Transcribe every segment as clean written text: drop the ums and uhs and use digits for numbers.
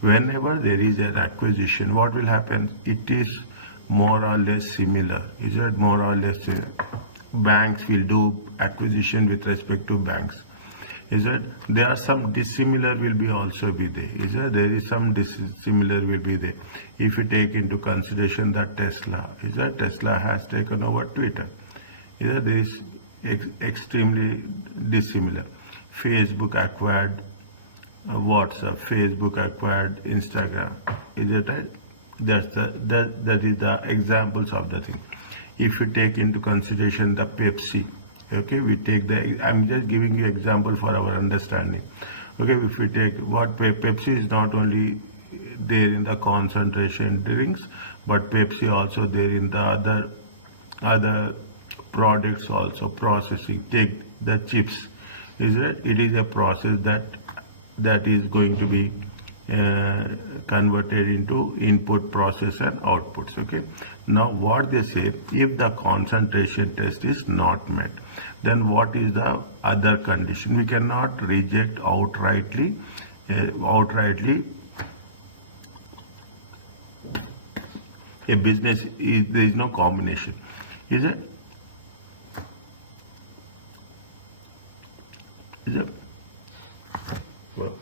Whenever there is an acquisition, what will happen? It is more or less similar. Is it more or less banks will do acquisition with respect to banks? Is it there are some dissimilar will be also be there? Is it there is some dissimilar will be there? If you take into consideration that Tesla has taken over Twitter, is it there is extremely dissimilar. Facebook acquired WhatsApp, Facebook acquired Instagram. Is it right? That is the examples of the thing. If you take into consideration the Pepsi, okay, we take the, I'm just giving you example for our understanding. Okay, if we take what Pepsi is not only there in the concentration drinks, but Pepsi also there in the other products also processing. Take the chips. Is it? It is a process that is going to be converted into input, process and outputs. Okay, now what they say, if the concentration test is not met, then what is the other condition? We cannot reject outrightly a business there is no combination. Is it? Is it? Well,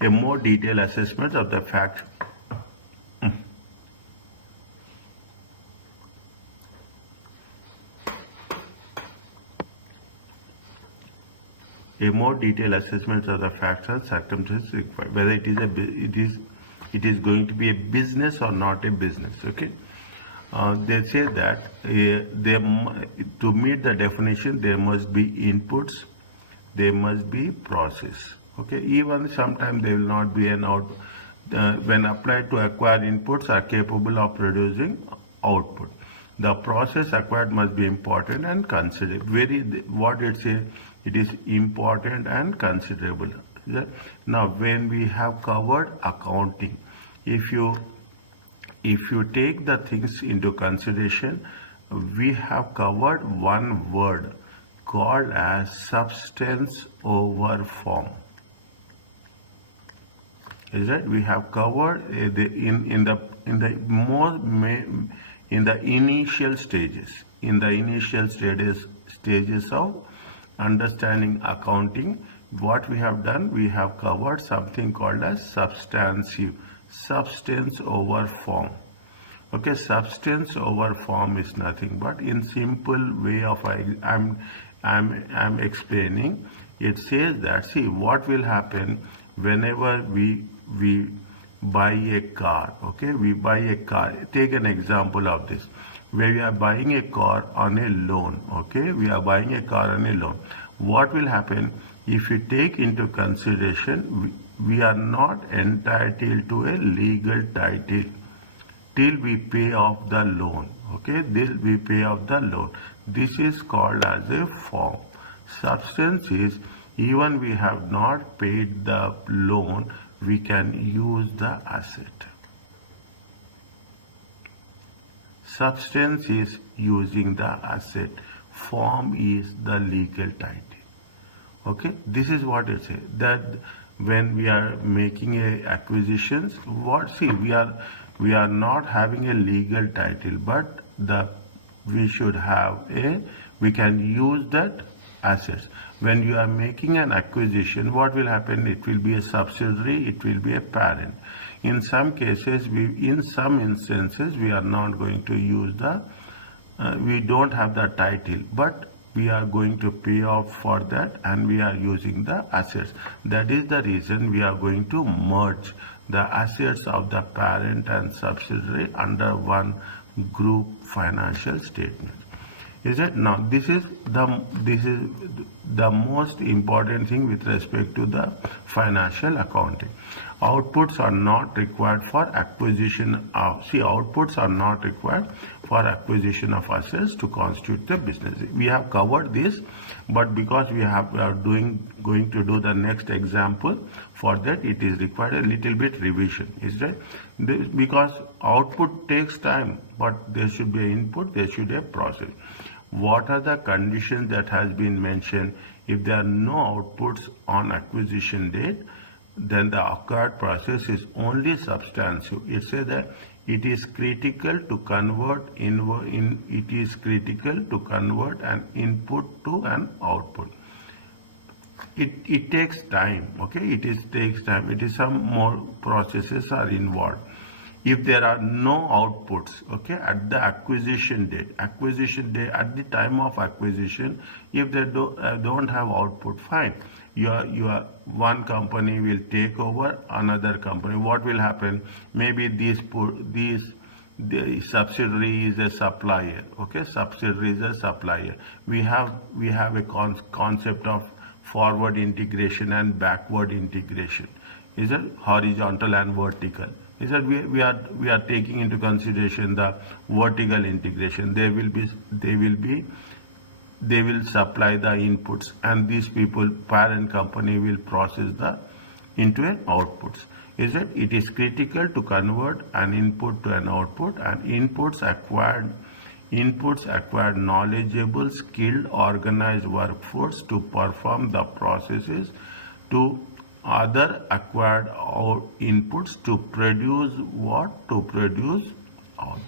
a more detailed assessment of the facts. A more detailed assessment of the facts and circumstances required, whether it is going to be a business or not a business. Okay, they say that to meet the definition there must be inputs, there must be process. Okay, even sometimes there will not be an out. When applied to acquired inputs are capable of producing output. The process acquired must be important and considerable. What it says, it is important and considerable. Now, when we have covered accounting, if you take the things into consideration, we have covered one word called as substance over form. Is that we have covered in the initial stages of understanding accounting. What we have done, we have covered something called as substance over form. Okay, substance over form is nothing but, in simple way of I'm explaining. It says that, see, what will happen whenever we buy a car. Okay, we buy a car. Take an example of this, where we are buying a car on a loan. Okay, we are buying a car on a loan. What will happen if we take into consideration we are not entitled to a legal title till we pay off the loan. Okay, till we pay off the loan. This is called as a form. Substance is, even we have not paid the loan, we can use the asset. Substance is using the asset. Form is the legal title. Okay, this is what it says, that when we are making a acquisitions, we are not having a legal title, but we should have we can use that assets. When you are making an acquisition, what will happen? It will be a subsidiary, it will be a parent. In some cases, in some instances, we are not going to use we don't have the title, but we are going to pay off for that and we are using the assets. That is the reason we are going to merge the assets of the parent and subsidiary under one group financial statement. Is it? Now, this is the most important thing with respect to the financial accounting. Outputs are not required for acquisition of, outputs are not required for acquisition of assets to constitute the business. We have covered this, but because we are going to do the next example, for that it is required a little bit revision. Is that? Because output takes time, but there should be an input, there should be a process. what are the conditions that has been mentioned. If there are no outputs on acquisition date, then the acquired process is only substantive. It says that it is critical to convert it is critical to convert an input to an output. It takes time, okay? Takes time. It is some more processes are involved. If there are no outputs, okay, at the acquisition date, at the time of acquisition, if they don't have output, fine. Your one company will take over another company. What will happen? Maybe the subsidiary is a supplier, okay? Subsidiary is a supplier. We have a concept of forward integration and backward integration. Is it horizontal and vertical? Is that we are taking into consideration the vertical integration. They will supply the inputs, and these people, parent company, will process into an outputs. Is it? It is critical to convert an input to an output, and inputs acquired knowledgeable, skilled, organized workforce to perform the processes to other acquired inputs to produce what? To produce output.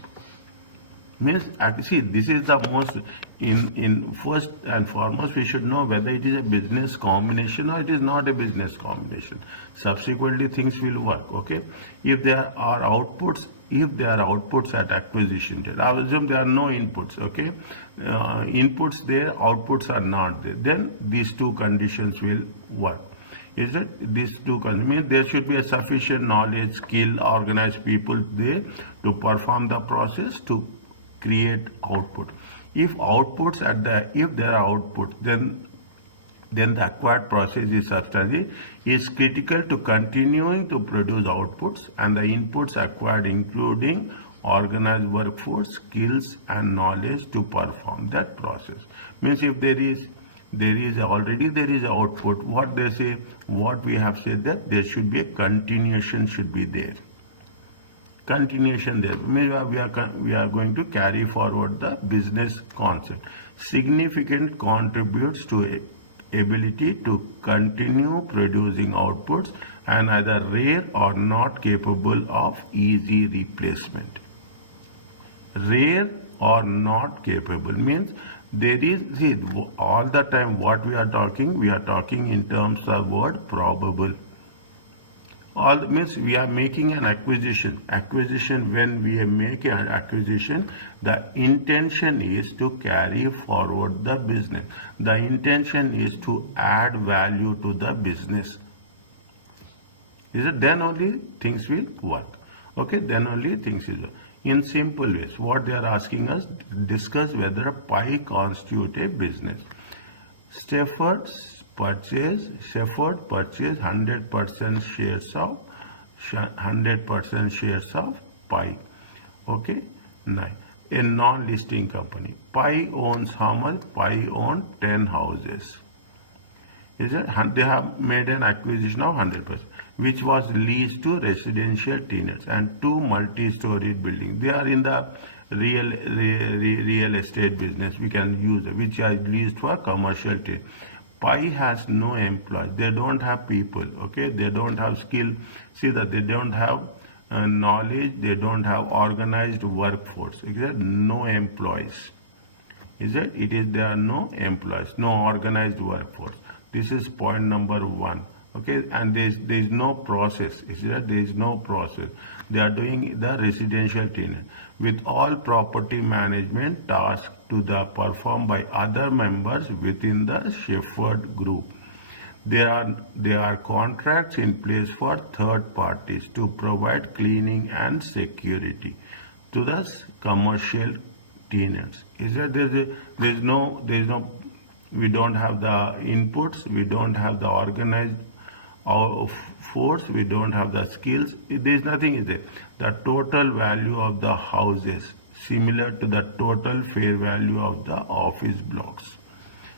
Means, see, this is the most, in first and foremost, we should know whether it is a business combination or it is not a business combination. Subsequently, things will work, okay? If there are outputs at acquisition date, I assume there are no inputs, okay? Inputs there, outputs are not there. Then these two conditions will work. Is it? These two conditions means there should be a sufficient knowledge, skill, organized people there to perform the process to create output. If there are outputs, then the acquired process is substantive, is critical to continuing to produce outputs, and the inputs acquired including organized workforce, skills and knowledge to perform that process. Means if there is output, what they say, what we have said, that there should be a continuation should be there. Continuation there. We are going to carry forward the business concept. Significant contributes to ability to continue producing outputs and either rare or not capable of easy replacement. Rare or not capable means there is, see, all the time what we are talking in terms of word probable. All means we are making an acquisition. When we make an acquisition, the intention is to carry forward the business. The intention is to add value to the business. Is it? Then only things will work. Okay, then only things will work. In simple ways, what they are asking us, discuss whether a pie constitutes a business. Stafford purchase 100% shares of pie. Okay, now a non-listing company. Pie owns how much? Pie owns 10 houses. Is it? They have made an acquisition of 100%, which was leased to residential tenants and 2 multi-storied buildings. They are in the real estate business. We can use it, which are leased for commercial tenants. Pi has no employees. They don't have people. Okay, they don't have skill. See that they don't have knowledge. They don't have organized workforce. Exactly? No employees. Is it? There are no employees, no organized workforce. This is point number 1. Okay, and there is no process. Is that? There is no process. They are doing the residential tenant with all property management tasks to the performed by other members within the Shepherd group. There are contracts in place for third parties to provide cleaning and security to the commercial tenants. Is that? There's no. We don't have the inputs. We don't have the organized force. We don't have the skills. There's nothing is there. The total value of the houses similar to the total fair value of the office blocks.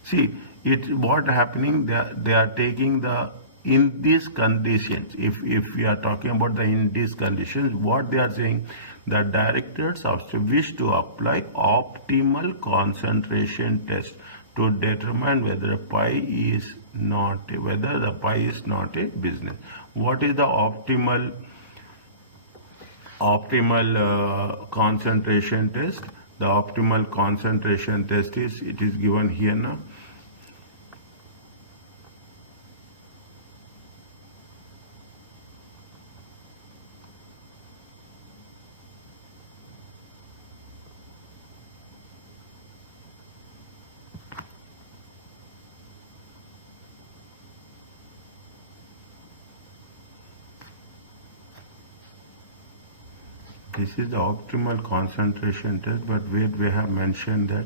See, what happening? They are taking the in these conditions. If we are talking about the in these conditions, what they are saying, The directors also wish to apply optimal concentration test to determine whether the pie is not a business. What is the optimal concentration test? The optimal concentration test is, it is given here now. This is the optimal concentration test, but where we have mentioned that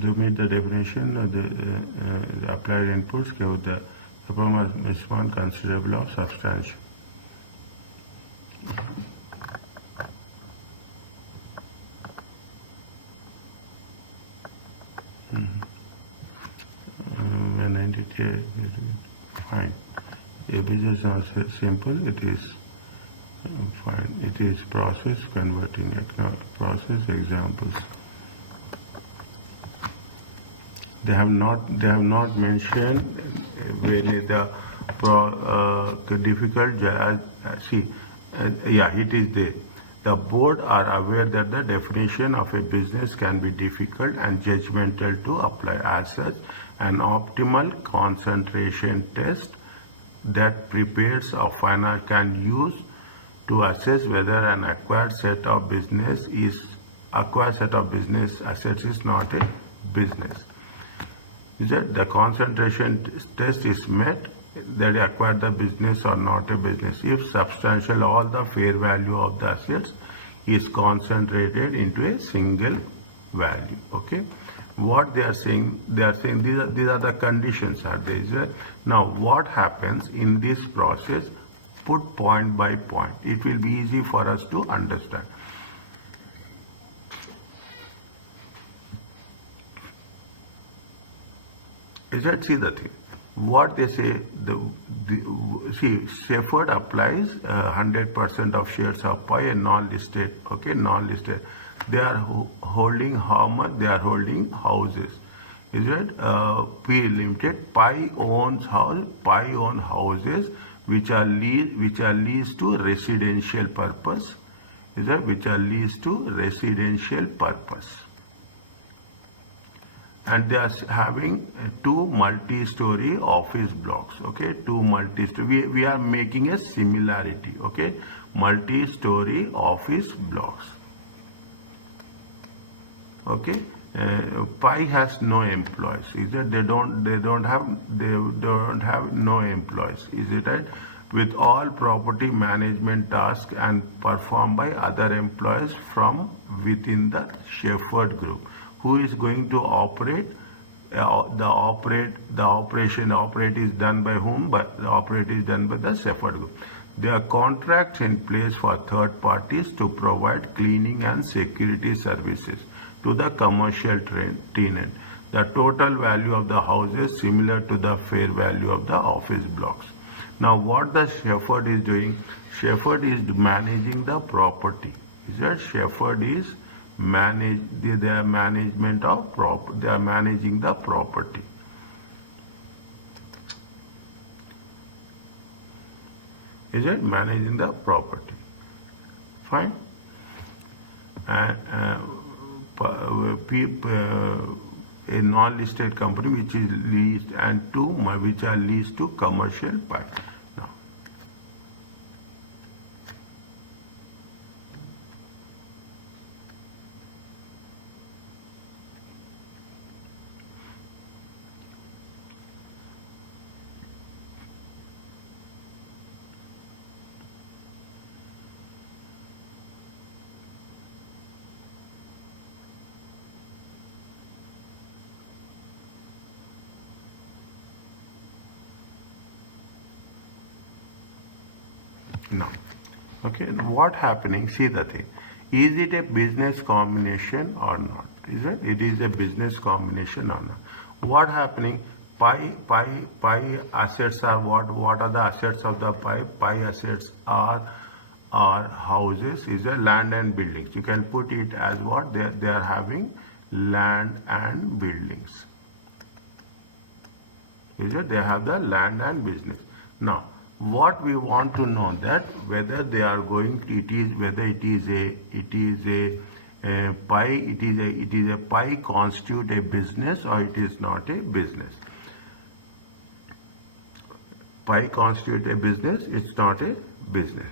to meet the definition of the applied inputs give the performance response considerable of substantial. When I did fine. A business is simple, it is fine. It is process converting process examples. They have not mentioned really the difficult. It is there. The board are aware that the definition of a business can be difficult and judgmental to apply. As such, an optimal concentration test that prepares a final can use to assess whether an acquired set of business assets is not a business. Is that the concentration test is met, that they acquired the business or not a business if substantial all the fair value of the assets is concentrated into a single value. Okay. What they are saying these are the conditions are there. Now what happens in this process, put point by point, it will be easy for us to understand. Is that, see the thing, what they say, Shepherd applies 100% of shares of pie and non-listed, okay, non-listed. They are holding how much? They are holding houses. Is it P Limited? Pie owns houses which are leased to residential purpose. Is it which are leased to residential purpose? And they are having two multi-story office blocks. Okay, two multi-story. We are making a similarity. Okay, multi-story office blocks. Okay, Pi has no employees. Is it? They don't have no employees. Is it right? With all property management tasks and performed by other employees from within the Shepherd Group. Who is going to operate? The operation is done by whom? But the operate is done by the Shepherd Group. There are contracts in place for third parties to provide cleaning and security services to the commercial tenant. The total value of the house is similar to the fair value of the office blocks. Now what the Shepherd is doing? Shepherd is managing the property. Is that Shepherd is their management of they are managing the property. Is it managing the property? Fine. And a non-listed company which is leased, and two which are leased to commercial parties. Now, okay, what happening? See the thing. Is it a business combination or not? Is it? It is a business combination or not? What happening? Pi assets are what? What are the assets of the pi? Pi assets are houses, is a land and buildings. You can put it as what? They are having land and buildings. Is it? They have the land and business. Now, what we want to know that whether they are going to, whether it is a pi constitute a business or it is not a business. Pi constitute a business, it's not a business.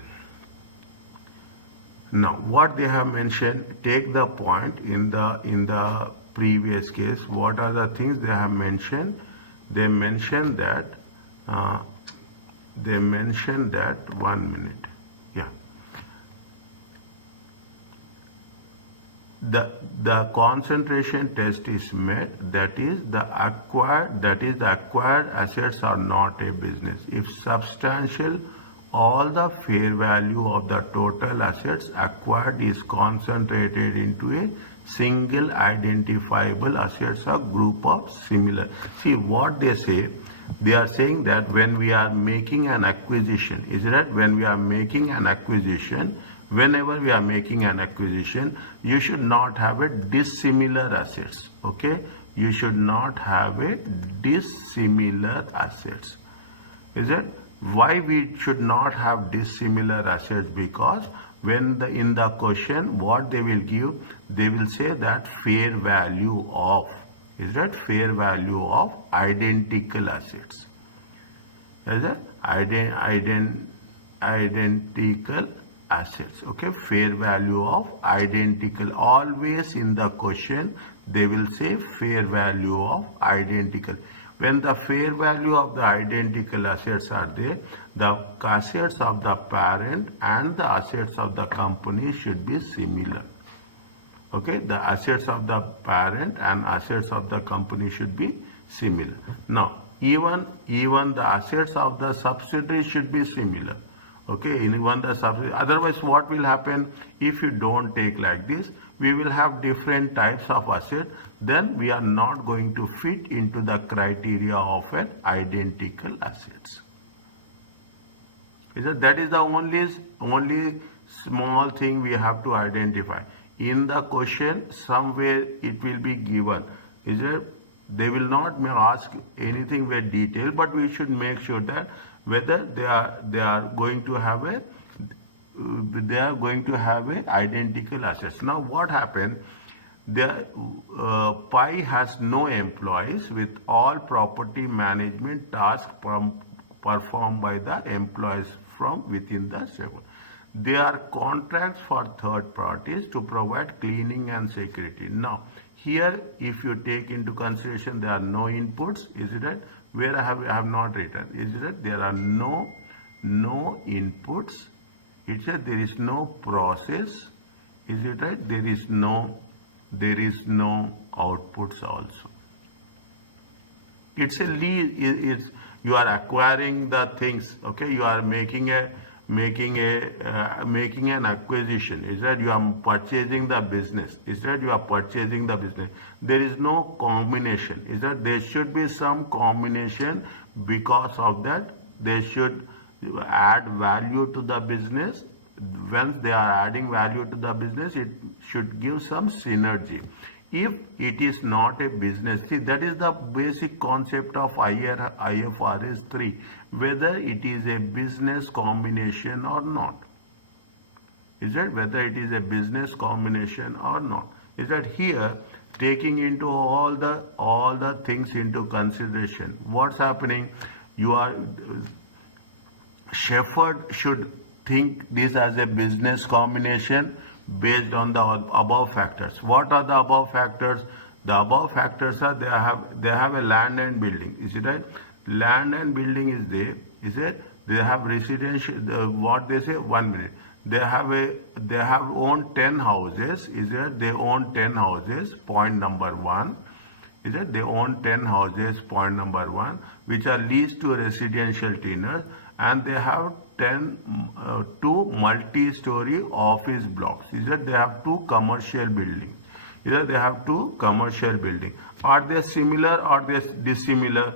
Now, what they have mentioned, take the point in the previous case. What are the things they have mentioned? They mentioned that. 1 minute. Yeah. The concentration test is met. That is the acquired assets are not a business. If substantial, all the fair value of the total assets acquired is concentrated into a single identifiable assets or group of similar. See what they say. They are saying that when we are making an acquisition, is that when we are making an acquisition, whenever we are making an acquisition, you should not have a dissimilar assets. Okay, you should not have a dissimilar assets. Is it? Why we should not have dissimilar assets? Because when in the question, what they will give, they will say that fair value of, is that fair value of identical assets. Is that identical assets? Okay, fair value of identical. Always in the question, they will say fair value of identical. When the fair value of the identical assets are there, the assets of the parent and the assets of the company should be similar. Okay, the assets of the parent and assets of the company should be similar. Now, even the assets of the subsidiary should be similar. Okay, even the subsidiary. Otherwise, what will happen if you don't take like this? We will have different types of assets. Then we are not going to fit into the criteria of an identical assets. That is the only small thing we have to identify. In the question, somewhere it will be given. They will not ask anything very detailed, but we should make sure that whether they are going to have a identical assets. Now, what happened? Pi has no employees, with all property management tasks performed by the employees from within the server. They are contracts for third parties to provide cleaning and security. Now, here, if you take into consideration, there are no inputs. Is it right? Where I have not written. Is it right? There are no inputs. It says there is no process. Is it right? There is no outputs also. It's a lead. You are acquiring the things. Okay, you are making an acquisition. Is that you are purchasing the business? Is that you are purchasing the business? There is no combination. Is that there should be some combination? Because of that, they should add value to the business. Once they are adding value to the business, it should give some synergy. If it is not a business, see, that is the basic concept of IFRS 3, whether it is a business combination or not. Is that whether it is a business combination or not? Is that here, taking into all the things into consideration, what's happening? Shepherd should think this as a business combination based on the above factors. What are the above factors? The above factors are they have a land and building. Is it right? Land and building is there. Is it? They have residential. What they say? 1 minute. They have owned 10 houses. Is it? They own 10 houses. Point number 1. Is it? They own 10 houses. Point number 1, which are leased to residential tenants, and they have 2 multi-story office blocks. Is that they have 2 commercial buildings? Is that they have 2 commercial buildings? Are they similar or they dissimilar?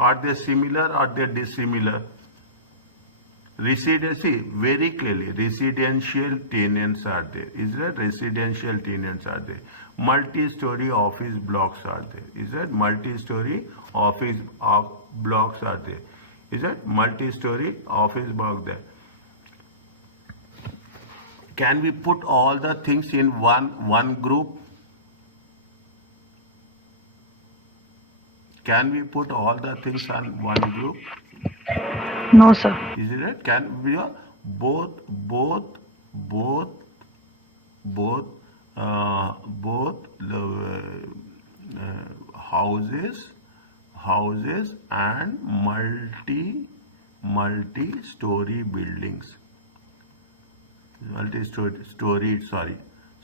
Are they similar or they dissimilar? See, very clearly, residential tenants are there. Is that residential tenants are there? Multi-story office blocks are there. Is that multi-story office blocks are there? Is that multi-story office block there? Can we put all the things in one group? Can we put all the things on one group? No, sir. Is it right? Can we both houses and multi-story buildings,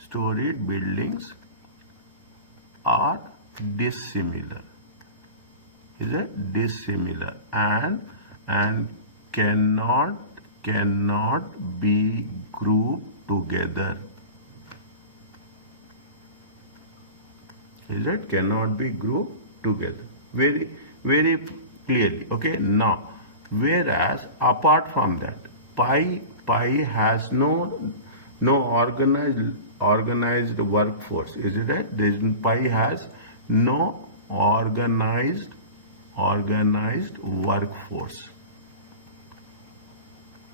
storied buildings are dissimilar. Is it dissimilar and cannot be grouped together? Is it cannot be grouped together? Very clearly. Okay. Now, whereas apart from that, pi has no organized workforce. Is it right? Pi has no organized workforce.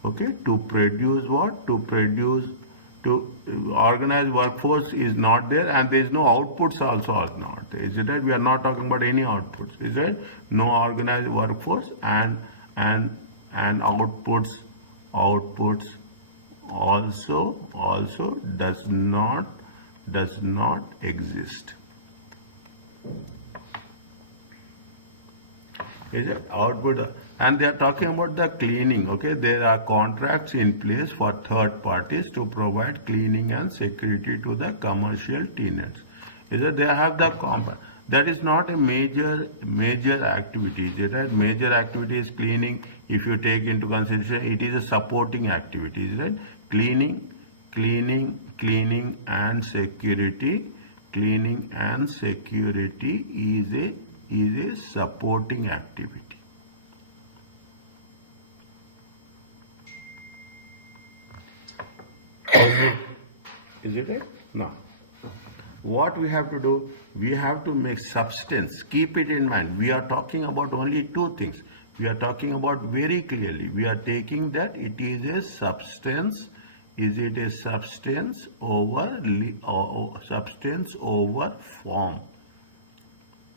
Okay, to produce what? To organize workforce is not there, and there is no outputs also are not there. Is it right? We are not talking about any outputs. Is it? No organized workforce and outputs also does not exist. Is it output? And they are talking about the cleaning. Okay, there are contracts in place for third parties to provide cleaning and security to the commercial tenants. Is it? They have the compound. That is not a major activity. Is it right? Major activity is cleaning. If you take into consideration, it is a supporting activity. Is it right? Cleaning and security. Cleaning and security is a supporting activity. Is it right? No. What we have to do, we have to make substance. Keep it in mind. We are talking about only two things. We are talking about very clearly. We are taking that it is a substance. Is it a substance over form?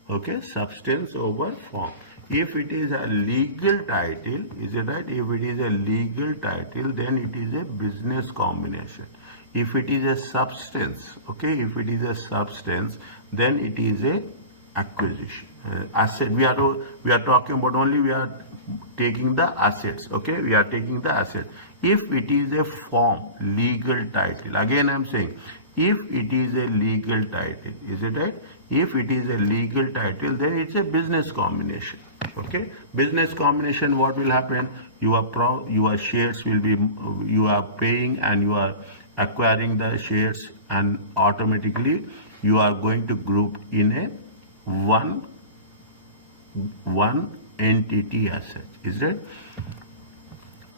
Okay, substance over form. If it is a legal title, is it right? If it is a legal title, then it is a business combination. If it is a substance, okay, if it is a substance, then it is a acquisition. Asset. We are talking about only, we are taking the assets. Okay, we are taking the asset. If it is a form, legal title, again I am saying, if it is a legal title, is it right? If it is a legal title, then it's a business combination. Okay, business combination. What will happen? Your shares will be, you are paying and you are acquiring the shares, and automatically you are going to group in a one entity asset. Is that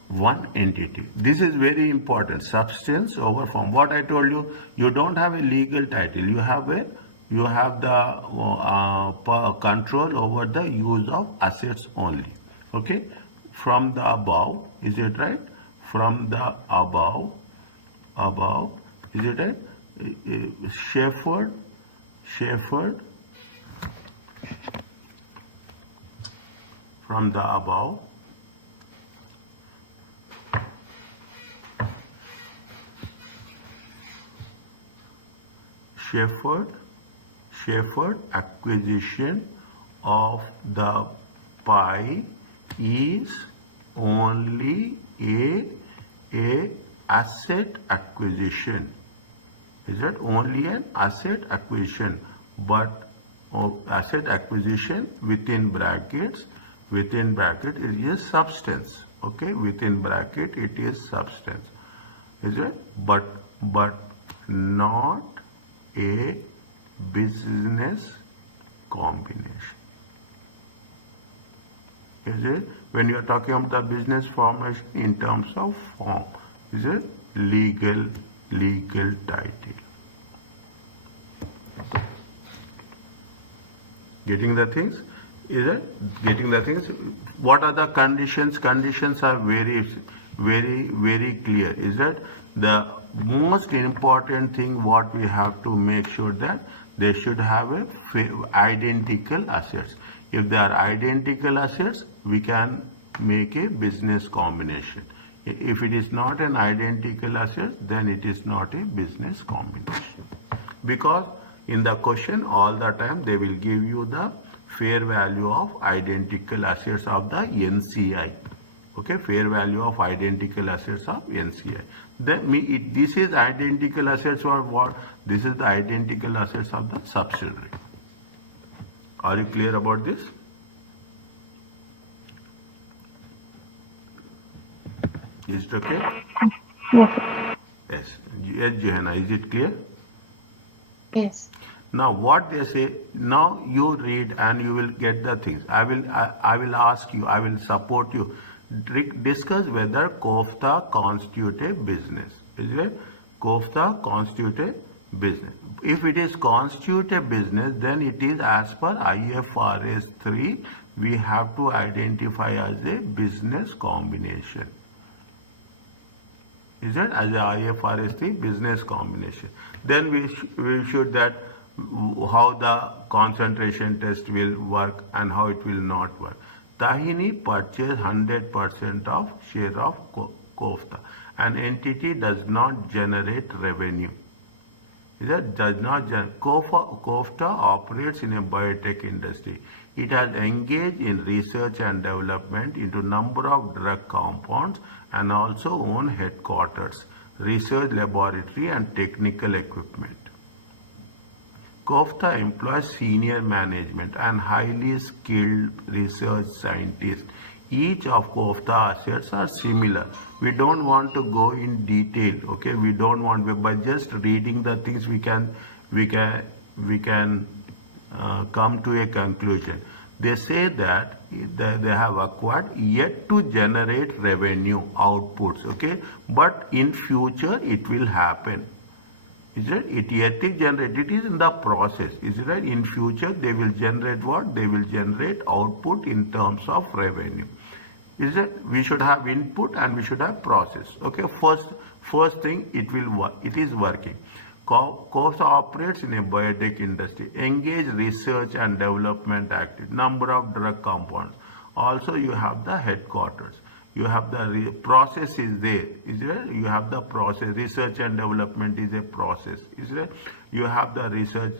one entity? This is very important. Substance over form. What I told you, you don't have a legal title. You have the control over the use of assets only. Okay. From the above, is it right? From the above, is it right? Shepherd. From the above, Shepherd acquisition of the pie is only a asset acquisition. Is it only an asset acquisition? But asset acquisition within bracket it is substance. Okay, within bracket it is substance. Is it? But not a business combination. Is it? When you are talking about the business formation in terms of form, is it legal title? Getting the things? Is it? Getting the things? What are the conditions? Conditions are very clear. Is it? The most important thing what we have to make sure that they should have a identical assets. If they are identical assets, we can make a business combination. If it is not an identical asset, then it is not a business combination. Because in the question all the time they will give you the fair value of identical assets of the NCI. Okay, fair value of identical assets of NCI. Then this is identical assets or what? This is the identical assets of the subsidiary. Are you clear about this? Is it okay? Yes, sir. Yes. Yes, Johanna, is it clear? Yes. Now what they say, now you read and you will get the things. I will ask you, I will support you. Discuss whether kofta constitute a business. Is it? Kofta constitute a business. If it is constitute a business, then it is as per IFRS 3, we have to identify as a business combination. Is it? As a IFRS 3 business combination. Then we should that how the concentration test will work and how it will not work. Tahini purchased 100% of share of kofta. An entity does not generate revenue. That does not generate. Kofta operates in a biotech industry. It has engaged in research and development into number of drug compounds and also own headquarters, research laboratory and technical equipment. Kofta employs senior management and highly skilled research scientists. Each of Kofta assets are similar. We don't want to go in detail. Okay, we don't want. By just reading the things, we can come to a conclusion. They say that they have acquired yet to generate revenue outputs. Okay, but in future it will happen. Is it? It yet to generate. It is in the process. Is it right? In future they will generate what? They will generate output in terms of revenue. Is it? We should have input and we should have process. Okay. First thing, it will work. It is working. Kofta operates in a biotech industry. Engage research and development activity. Number of drug compounds. Also, you have the headquarters. You have the process is there. Is it? You have the process. Research and development is a process. Is it? You have the research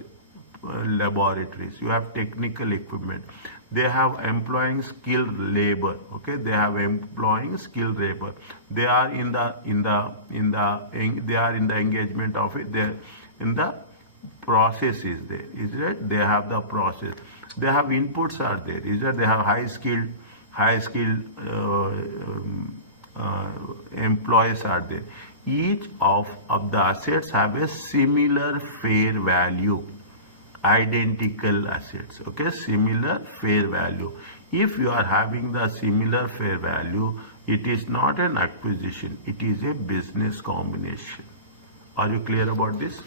laboratories. You have technical equipment. They have employing skilled labor. Okay, they have employing skilled labor. They are in the engagement of it. They in the process is there. Is it? They have the process. They have inputs are there. Is it? They have high skilled employees are there. Each of the assets have a similar fair value. Identical assets. Okay, similar fair value. If you are having the similar fair value, it is not an acquisition, it is a business combination. Are you clear about this?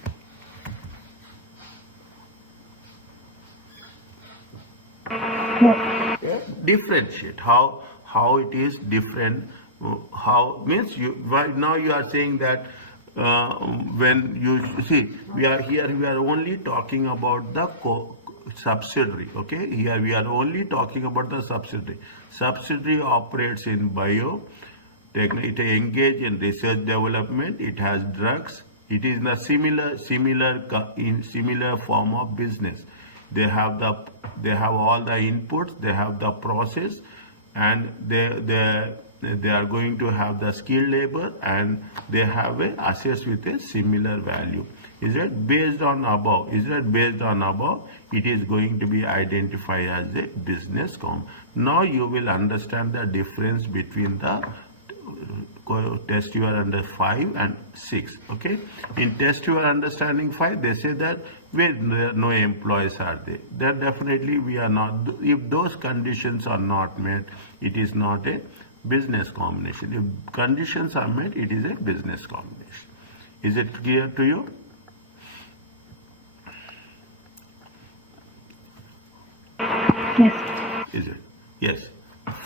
Yes. Differentiate how it is different. How means you right now you are saying that when you see we are only talking about the subsidiary. Okay, here we are only talking about the subsidiary. Subsidiary operates in bio. It engage in research development. It has drugs. It is in a similar form of business. They have all the inputs. They have the process, and they are going to have the skilled labor, and they have assets with a similar value. Is it based on above? Is it based on above? It is going to be identified as a business com. Now you will understand the difference between the test your under 5 and 6. Okay, in test your understanding 5, they say that where no employees are there, then definitely we are not. If those conditions are not met, it is not a business combination. If conditions are met, it is a business combination. Is it clear to you? Yes. Is it? Yes.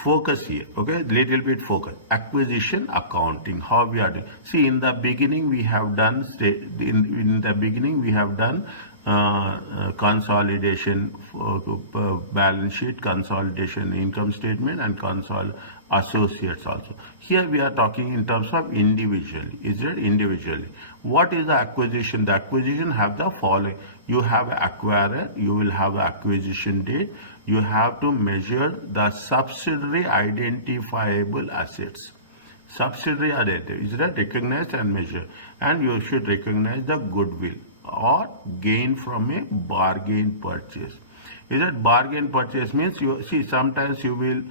Focus here, okay? Little bit focus. Acquisition accounting. How we are doing? See, in the beginning we have done. In the beginning we have done consolidation, balance sheet, consolidation, income statement, and associates also. Here we are talking in terms of individually. Is it individually? What is the acquisition? The acquisition have the following. You have acquirer. You will have acquisition date. You have to measure the subsidiary identifiable assets. Subsidiary identity is that recognized and measured, and you should recognize the goodwill or gain from a bargain purchase. Is that bargain purchase means you see sometimes you will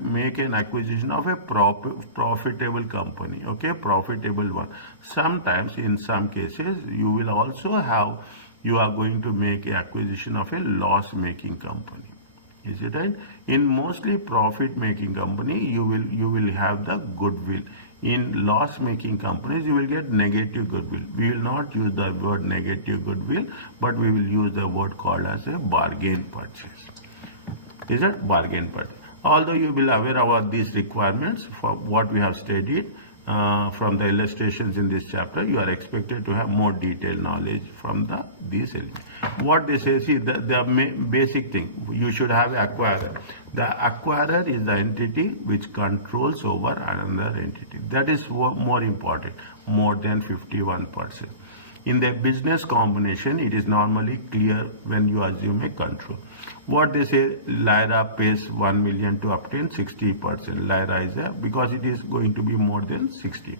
make an acquisition of a profitable company, okay, profitable one. Sometimes in some cases you will also have, you are going to make an acquisition of a loss making company. Is it right? In mostly profit making company, you will have the goodwill. In loss making companies, you will get negative goodwill. We will not use the word negative goodwill, but we will use the word called as a bargain purchase. Is it bargain purchase? Although you will be aware about these requirements for what we have studied from the illustrations in this chapter, you are expected to have more detailed knowledge from these elements. What they say, see, the basic thing, you should have acquirer. The acquirer is the entity which controls over another entity. That is more important, more than 51%. In the business combination, it is normally clear when you assume a control. What they say, Lyra pays 1 million to obtain 60%. Lyra is there because it is going to be more than 60%,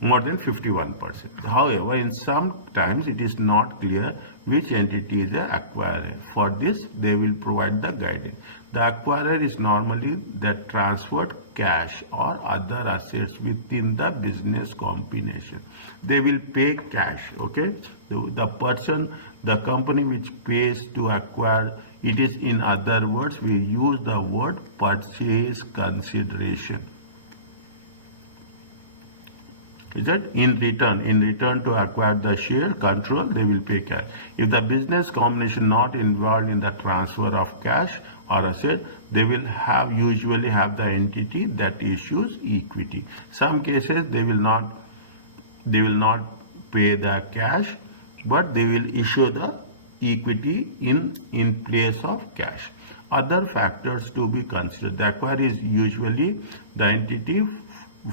more than 51%. However, in some times it is not clear which entity is the acquirer. For this, they will provide the guidance. The acquirer is normally the transferred cash or other assets within the business combination. They will pay cash, okay? The company which pays to acquire, it is, in other words, we use the word purchase consideration. Is that in return to acquire the share control, they will pay cash. If the business combination not involved in the transfer of cash or asset, they will usually have the entity that issues equity. Some cases they will not pay the cash, but they will issue the equity in place of cash. Other factors to be considered. The acquirer is usually the entity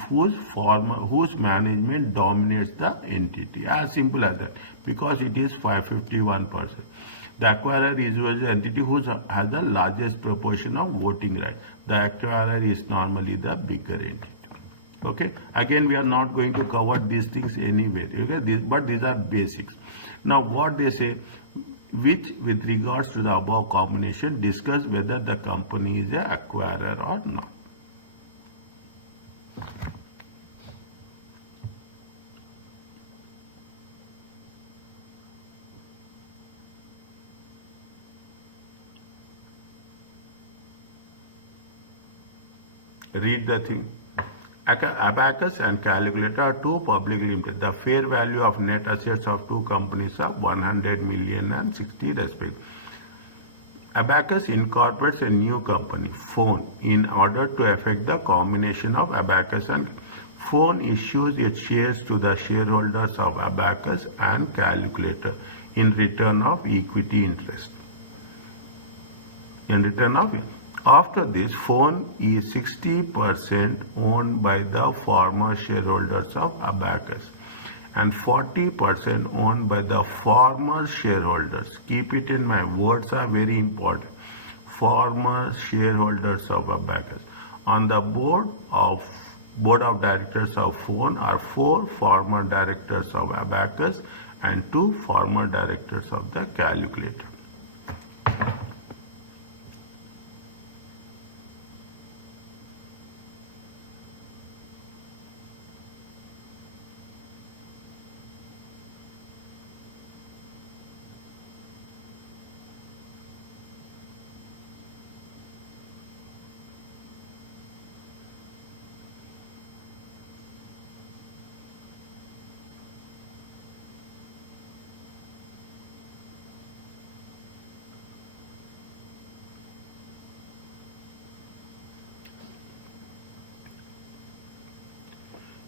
whose management dominates the entity. As simple as that, because it is 551%. The acquirer is usually the entity who has the largest proportion of voting rights. The acquirer is normally the bigger entity. Okay. Again, we are not going to cover these things anywhere. Okay. But these are basics. Now, what they say, which with regards to the above combination, discuss whether the company is an acquirer or not. Read the thing. Abacus and calculator are two publicly limited. The fair value of net assets of two companies are 100 million and 60 respectively. Abacus incorporates a new company, Phone, in order to effect the combination of Abacus and Phone issues its shares to the shareholders of Abacus and calculator in return of equity interest. After this, Phone is 60% owned by the former shareholders of Abacus and 40% owned by the former shareholders. Keep it in mind, words are very important. Former shareholders of Abacus. On the board of directors of Phone are 4 former directors of Abacus and 2 former directors of the calculator.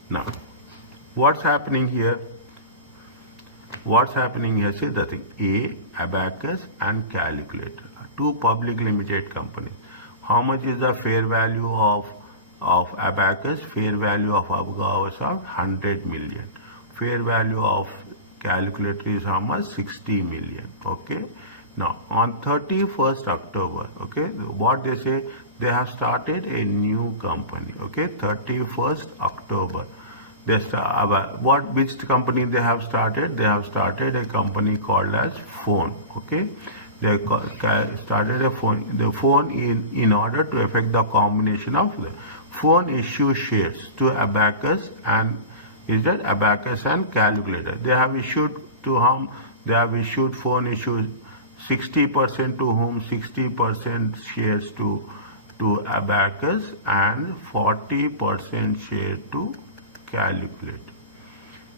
Now, what's happening here? What's happening here? See the thing. A, Abacus and Calculator, two public limited companies. How much is the fair value of Abacus? Fair value of Abacus of 100 million. Fair value of Calculator is how much? 60 million. Okay. Now on 31st October, okay, what they say, they have started a new company. Okay, 31st October. They start, which company they have started? They have started a company called as Phone. Okay, they started a phone. The phone in order to effect the combination of the Phone issue shares to Abacus and is that Abacus and Calculator. They have issued to whom? They have issued Phone issues 60% to whom? 60% shares to Abacus and 40% share to Calculator.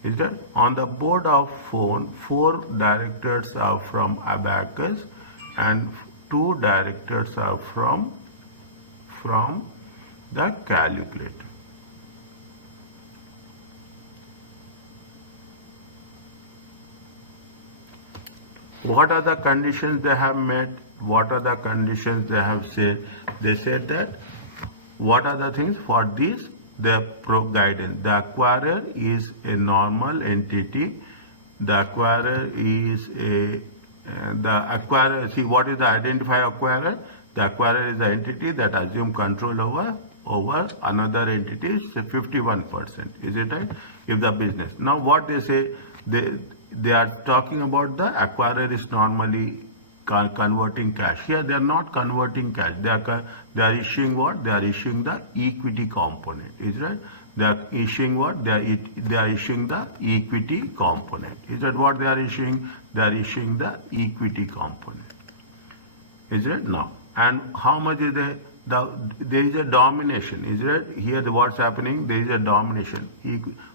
Is that on the board of Phone, 4 directors are from Abacus and 2 directors are from the Calculator. What are the conditions they have met? What are the conditions they have said? They said that what are the things for this? They pro guidance. The acquirer is a normal entity. The acquirer is the acquirer. See, what is the identifier acquirer? The acquirer is the entity that assume control over another entity, say 51%. Is it right? If the business. Now, what they say, they are talking about the acquirer is normally converting cash. Here they are not converting cash. They are issuing what? They are issuing the equity component. Is right? They are issuing what? They are issuing the equity component. Is that what they are issuing? They are issuing the equity component. Is it? Now. And how much is there is a domination. Is it? Here what's happening? There is a domination.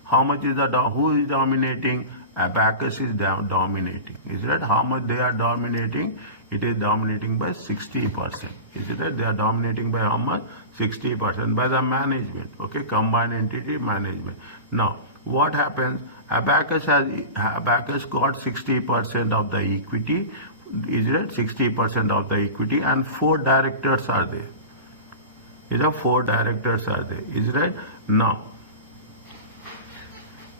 How much is who is dominating? Abacus is dominating. Is it? How much they are dominating? It is dominating by 60%. Is it right? They are dominating by how much? 60% by the management. Okay, combined entity management. Now, what happens? Abacus got 60% of the equity. Is it? 60% of the equity, and 4 directors are there. Is it? 4 directors are there. Is it right? Now,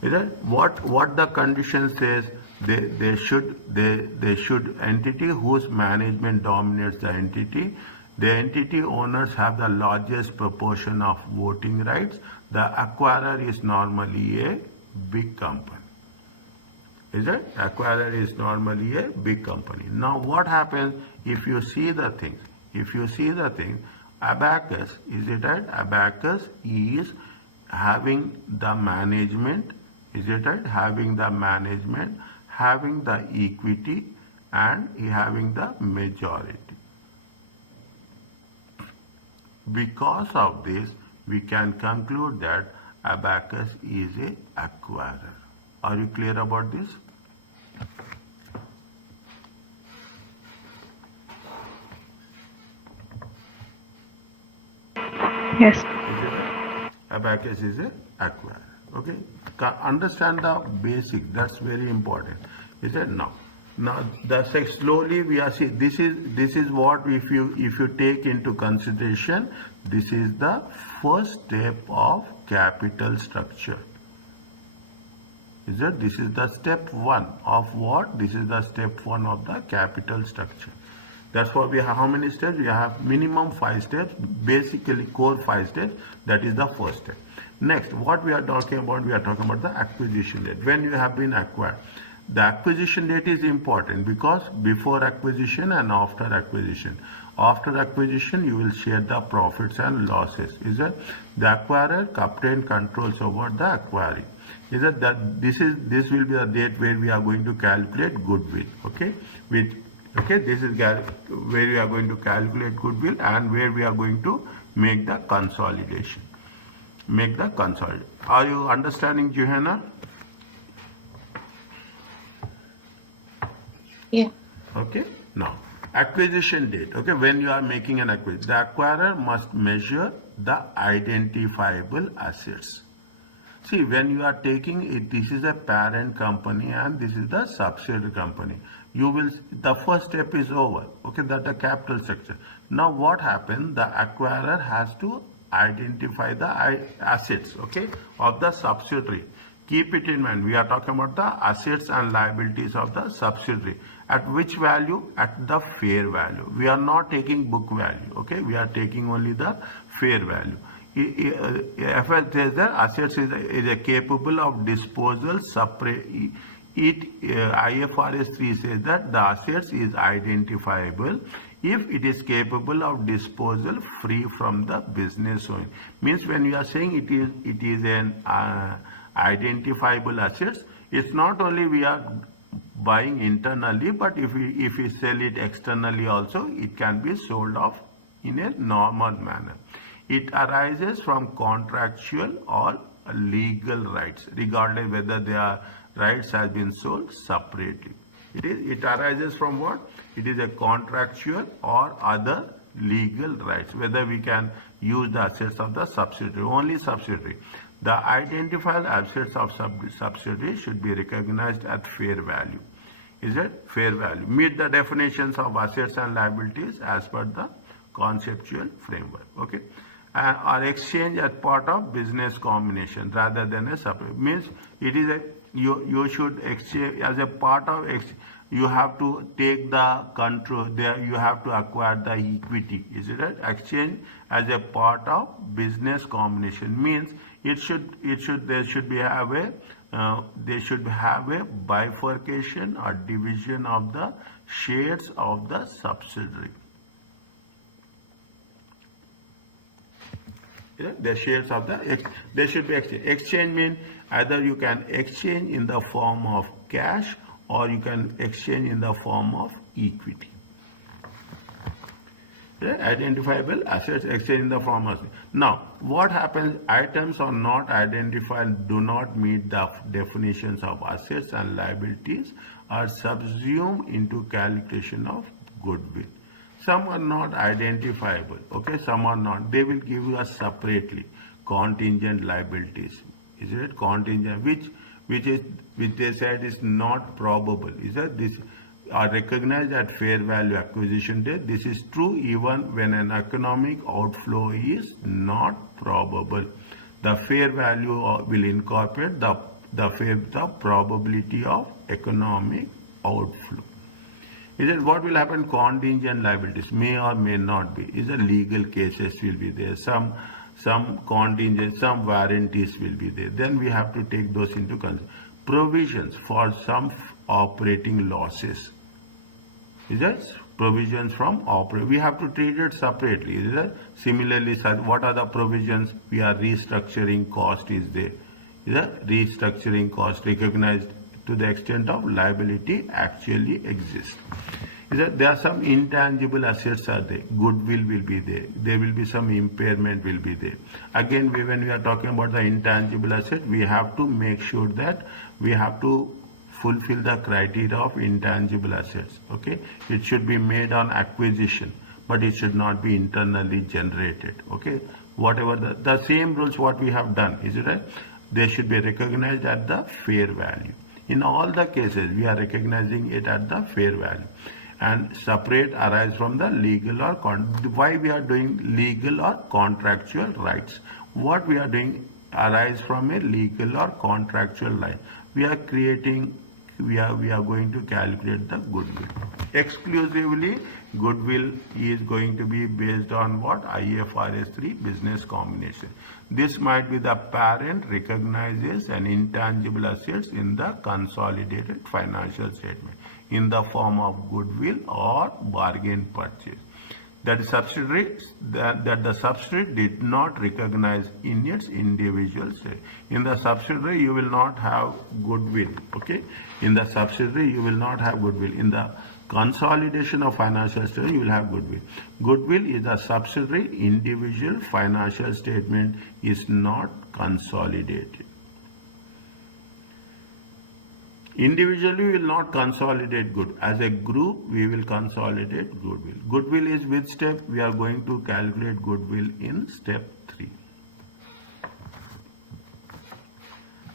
is it? What the condition says? They should entity whose management dominates the entity. The entity owners have the largest proportion of voting rights. The acquirer is normally a big company. Is it? Acquirer is normally a big company. Now what happens if you see the things? If you see the thing, Abacus, is it right? Abacus is having the management. Is it right? Having the management, having the equity, and having the majority. Because of this, we can conclude that Abacus is a acquirer. Are you clear about this? Yes. Is it right? Abacus is a acquirer. Okay, understand the basic. That's very important. Is it? Now the slowly we are seeing. This is what if you take into consideration. This is the first step of capital structure. Is it? This is the step 1 of what? This is the step 1 of the capital structure. That's why we have how many steps? We have minimum 5 steps, basically core 5 steps. That is the first step. Next, what we are talking about? We are talking about the acquisition date. When you have been acquired, the acquisition date is important because before acquisition and after acquisition. After acquisition, you will share the profits and losses. Is it? The acquirer obtain controls over the acquiring. Is it that this will be the date where we are going to calculate goodwill. Okay, this is where we are going to calculate goodwill and where we are going to make the consolidation. Are you understanding, Johanna? Yeah. Okay. Now, acquisition date. Okay, when you are making an acquisition, the acquirer must measure the identifiable assets. See, when you are taking it, this is a parent company and this is the subsidiary company. You will, the first step is over. Okay, that's the capital structure. Now what happens? The acquirer has to identify the assets, okay, of the subsidiary. Keep it in mind, we are talking about the assets and liabilities of the subsidiary. At which value? At the fair value. We are not taking book value, okay? We are taking only the fair value. FS says that assets is capable of disposal separate. IFRS 3 says that the assets is identifiable if it is capable of disposal free from the business owner. Means when you are saying it is an identifiable assets, it's not only we are buying internally, but if we sell it externally also, it can be sold off in a normal manner. It arises from contractual or legal rights, regardless whether their rights have been sold separately. It arises from what? It is a contractual or other legal rights, whether we can use the assets of the subsidiary, only subsidiary. The identified assets of subsidiary should be recognized at fair value. Is it fair value? Meet the definitions of assets and liabilities as per the conceptual framework. Okay, and are exchanged as part of business combination rather than a separate. Means it is a you should exchange as a part of you have to take the control there, you have to acquire the equity. Is it right? Exchange as a part of business combination means they should have a bifurcation or division of the shares of the subsidiary. The shares of they should be exchanged. Exchange means either you can exchange in the form of cash or you can exchange in the form of equity. Identifiable assets exchange in the form of. Now, what happens? Items are not identified, do not meet the definitions of assets and liabilities, are subsumed into calculation of goodwill. Some are not identifiable, okay, some are not. They will give you us separately contingent liabilities. Is it contingent, which they said is not probable? Is that this are recognized at fair value acquisition date? This is true even when an economic outflow is not probable. The fair value will incorporate the probability of economic outflow. Is it what will happen? Contingent liabilities may or may not be. Is it legal cases will be there. Some contingent, some warranties will be there. Then we have to take those into consideration. Provisions for some operating losses. Is that provisions from operate? We have to treat it separately. Is that similarly? What are the provisions? We are restructuring cost is there. Is that restructuring cost recognized to the extent of liability actually exists? Is that there are some intangible assets are there? Goodwill will be there. There will be some impairment will be there. Again, when we are talking about the intangible asset, we have to make sure that we have to fulfill the criteria of intangible assets. Okay, it should be made on acquisition, but it should not be internally generated. Okay, whatever the same rules what we have done, is it right? They should be recognized at the fair value. In all the cases, we are recognizing it at the fair value, and separate arise from the legal or why we are doing legal or contractual rights. What we are doing arise from a legal or contractual line. We are creating. We are going to calculate the goodwill. Exclusively, goodwill is going to be based on what? IFRS 3 business combination. This might be the parent recognizes an intangible assets in the consolidated financial statement in the form of goodwill or bargain purchase. That the subsidiary did not recognize in its individual state. In the subsidiary, you will not have goodwill. Okay, in the subsidiary, you will not have goodwill. In the consolidation of financial statement, you will have goodwill. Goodwill is a subsidiary. Individual financial statement is not consolidated. Individually, we will not consolidate good. As a group, we will consolidate goodwill. Goodwill is which step? We are going to calculate goodwill in step 3.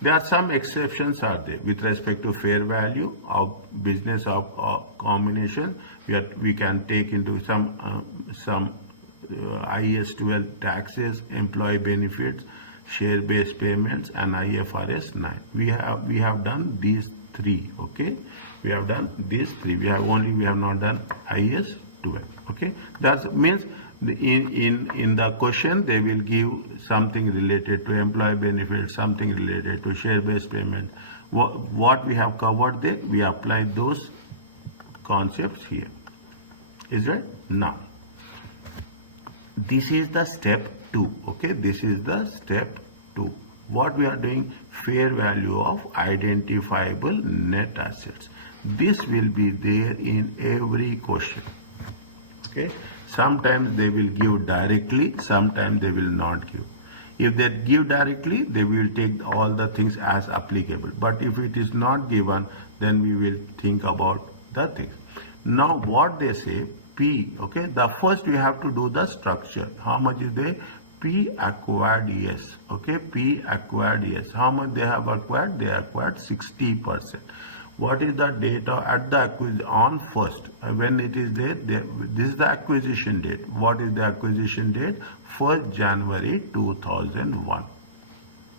There are some exceptions are there with respect to fair value of business of combination. We can take into some IAS 12 taxes, employee benefits, share-based payments, and IFRS 9. We have done these three. Okay, we have done these three. We have not done IAS 12. Okay, that means in the question they will give something related to employee benefits, something related to share-based payment. What we have covered there, we apply those concepts here. Is it? Now, this is the step 2. Okay, this is the step 2. What we are doing, fair value of identifiable net assets. This will be there in every question. Okay, sometimes they will give directly, sometimes they will not give. If they give directly, they will take all the things as applicable. But if it is not given, then we will think about the things. Now what they say, P, okay, the first we have to do the structure. How much is there? P acquired yes. Okay, P acquired yes. How much they have acquired? They acquired 60%. What is the date at the acquisition on first? When it is there, this is the acquisition date. What is the acquisition date? 1st January 2001.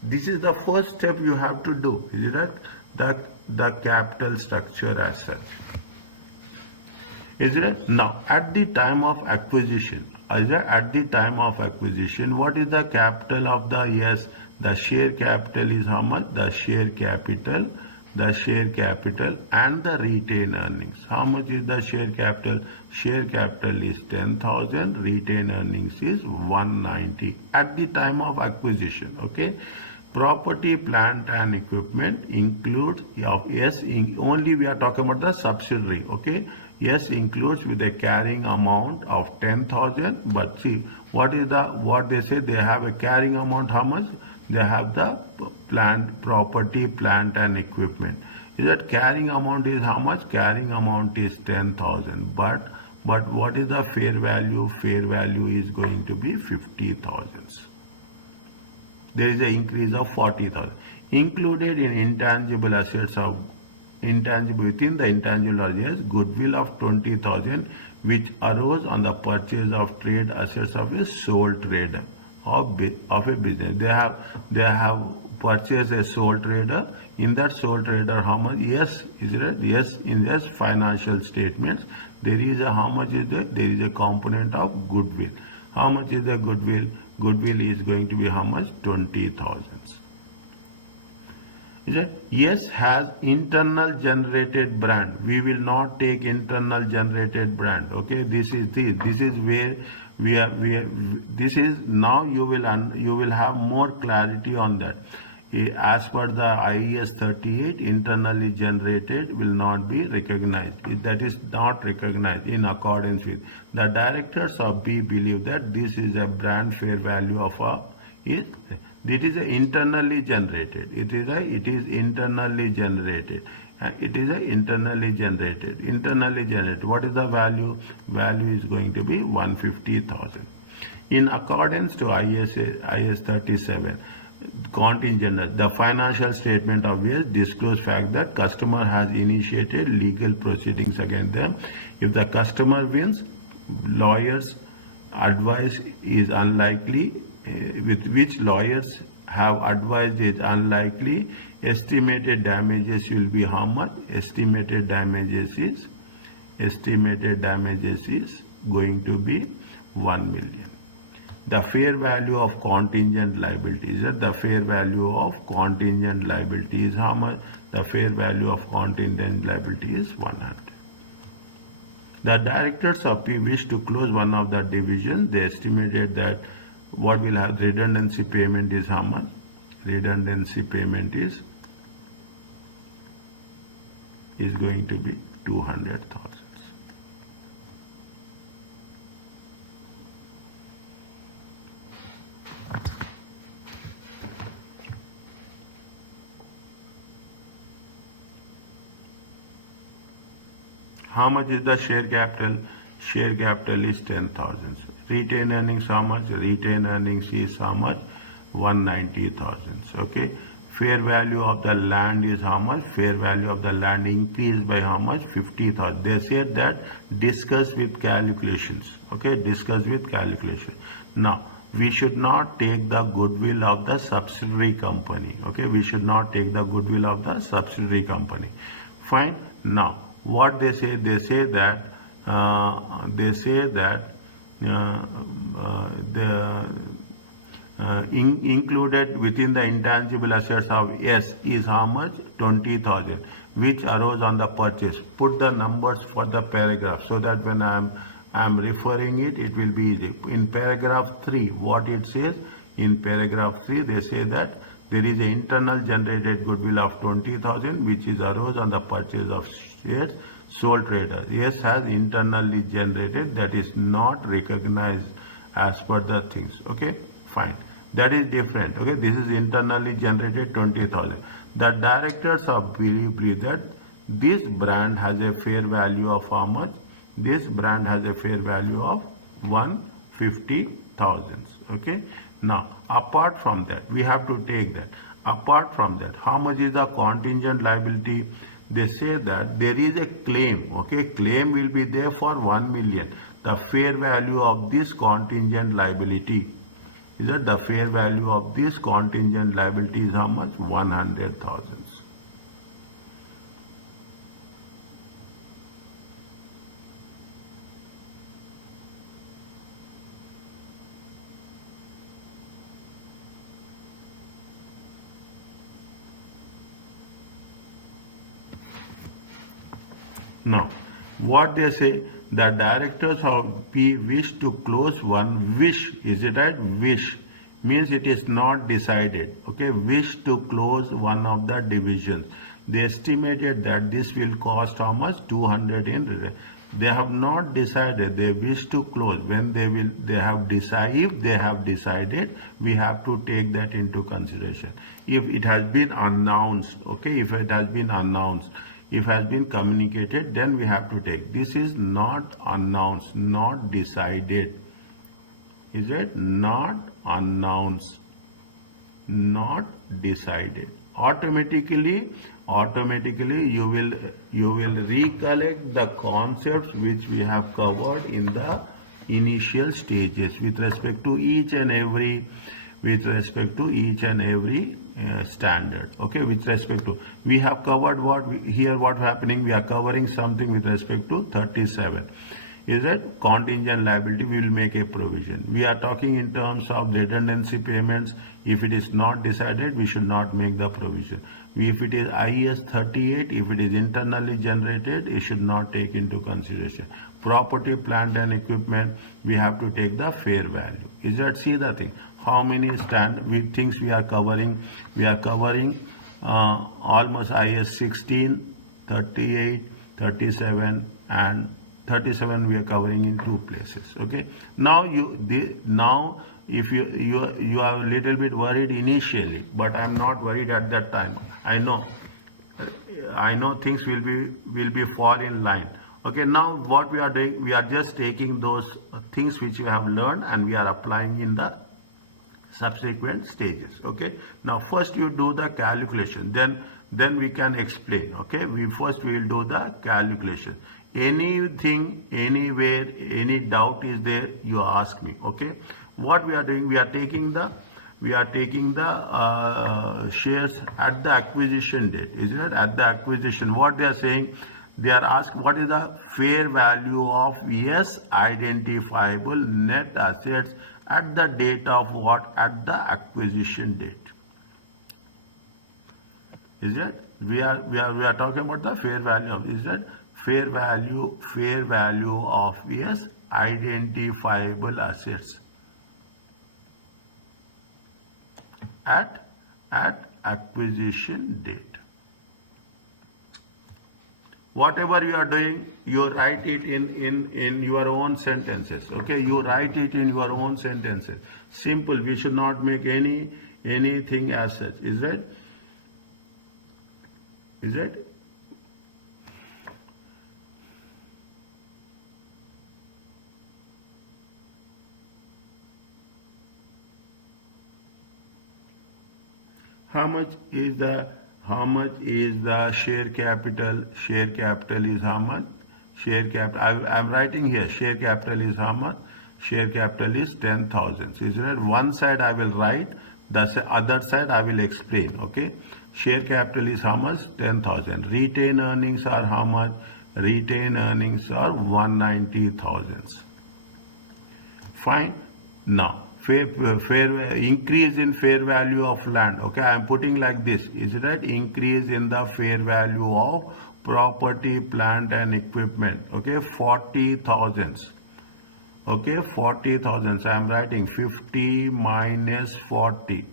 This is the first step you have to do. Is it right? The capital structure as such. Is it? Now, at the time of acquisition, at the time of acquisition, what is the capital of the yes? The share capital is how much? The share capital and the retained earnings. How much is the share capital? Share capital is 10,000, retained earnings is 190 at the time of acquisition. Okay. Property, plant and equipment includes only we are talking about the subsidiary. Okay. Yes, includes with a carrying amount of 10,000. But see, what they say? They have a carrying amount. How much? They have the property, plant and equipment. Is that carrying amount is how much? Carrying amount is 10,000. But what is the fair value? Fair value is going to be 50,000. There is an increase of 40,000. Included in intangible assets of within the intangible assets, goodwill of 20,000, which arose on the purchase of trade assets of a sole trader of a business. They have purchased a sole trader. In that sole trader, how much? Yes, is it? Yes, in this financial statements, there is a how much is there? There is a component of goodwill. How much is the goodwill? Goodwill is going to be how much? 20,000. Is it? Yes, has internal generated brand. We will not take internal generated brand. Okay, this is where this is now you will have more clarity on that. As per the IAS 38, internally generated will not be recognized. That is not recognized in accordance with the directors of B believe that this is a brand fair value of it is internally generated. It is internally generated. It is internally generated. Internally generated. What is the value? Value is going to be 150,000. In accordance to IAS 37, contingent, the financial statement of yes disclose fact that customer has initiated legal proceedings against them. If the customer wins, lawyers advice is unlikely, with which lawyers have advised is unlikely. Estimated damages will be how much? Estimated damages is going to be 1 million. The fair value of contingent liabilities. The fair value of contingent liability is how much? The fair value of contingent liability is 100. The directors of P wish to close one of the divisions. They estimated that what will have redundancy payment is how much? Redundancy payment is going to be 200,000. How much is the share capital? Share capital is 10,000. Retained earnings how much? Retained earnings is how much? 190,000. Okay. Fair value of the land is how much? Fair value of the land increased by how much? 50,000. They said that discuss with calculations. Okay, discuss with calculation. Now, we should not take the goodwill of the subsidiary company. Okay, we should not take the goodwill of the subsidiary company. Fine. Now, what they say? They say that included within the intangible assets of S is how much? 20,000, which arose on the purchase. Put the numbers for the paragraph so that when I'm referring it, it will be easy. In paragraph 3, what it says? In paragraph 3, they say that there is an internal generated goodwill of 20,000, which is arose on the purchase of shares sole trader. S has internally generated, that is not recognized as per the things. Okay, fine. That is different. Okay, this is internally generated 20,000. The directors of believe that this brand has a fair value of how much? This brand has a fair value of 150,000. Okay. Now, apart from that, we have to take that. Apart from that, how much is the contingent liability? They say that there is a claim. Okay, claim will be there for 1 million. The fair value of this contingent liability is that the fair value of this contingent liability is how much? 100,000. Now, what they say, the directors of P wish to close one wish, is it right? Wish means it is not decided. Okay, wish to close one of the divisions. They estimated that this will cost how much? 200 in. They have not decided. They wish to close. When if they have decided, we have to take that into consideration. If it has been announced, okay, if it has been announced, if has been communicated, then we have to take. This is not announced, not decided. Is it? Not announced, not decided. Automatically you will recollect the concepts which we have covered in the initial stages with respect to each and every standard. Okay, with respect to, we have covered what happening, we are covering something with respect to 37. Is that contingent liability, we will make a provision. We are talking in terms of redundancy payments. If it is not decided, we should not make the provision. If it is IS 38, if it is internally generated, it should not take into consideration. Property, plant and equipment, we have to take the fair value. Is that, see the thing, how many things we are covering? We are covering almost IS 16, 38, 37 and 37 we are covering in 2 places. Okay, now if you are a little bit worried initially, but I am not worried at that time. I know things will be fall in line. Okay, now what we are doing, we are just taking those things which you have learned and we are applying in the subsequent stages. Okay, now first you do the calculation, then we can explain. Okay, we will do the calculation. Anything, anywhere, any doubt is there, you ask me. Okay, what we are doing, we are taking the shares at the acquisition date. Is it at the acquisition? What they are saying, they are asked what is the fair value of yes identifiable net assets at the date of what? At the acquisition date. Is it? We are talking about the fair value of, is that fair value of yes identifiable assets at acquisition date. Whatever you are doing, you write it in your own sentences. Okay, you write it in your own sentences. Simple. We should not make anything as such. Is it? Is it? how much is the share capital? Share capital is how much? Share capital, I'm writing here, share capital is how much? Share capital is 10,000. Is it? One side I will write, the other side I will explain. Okay. Share capital is how much? 10,000. Retained earnings are how much? Retained earnings are 190,000. Fine. Now, fair increase in fair value of land. Okay, I am putting like this. Is it right? Increase in the fair value of property, plant, and equipment. Okay, 40,000. Okay, 40,000. I am writing 50 minus 40.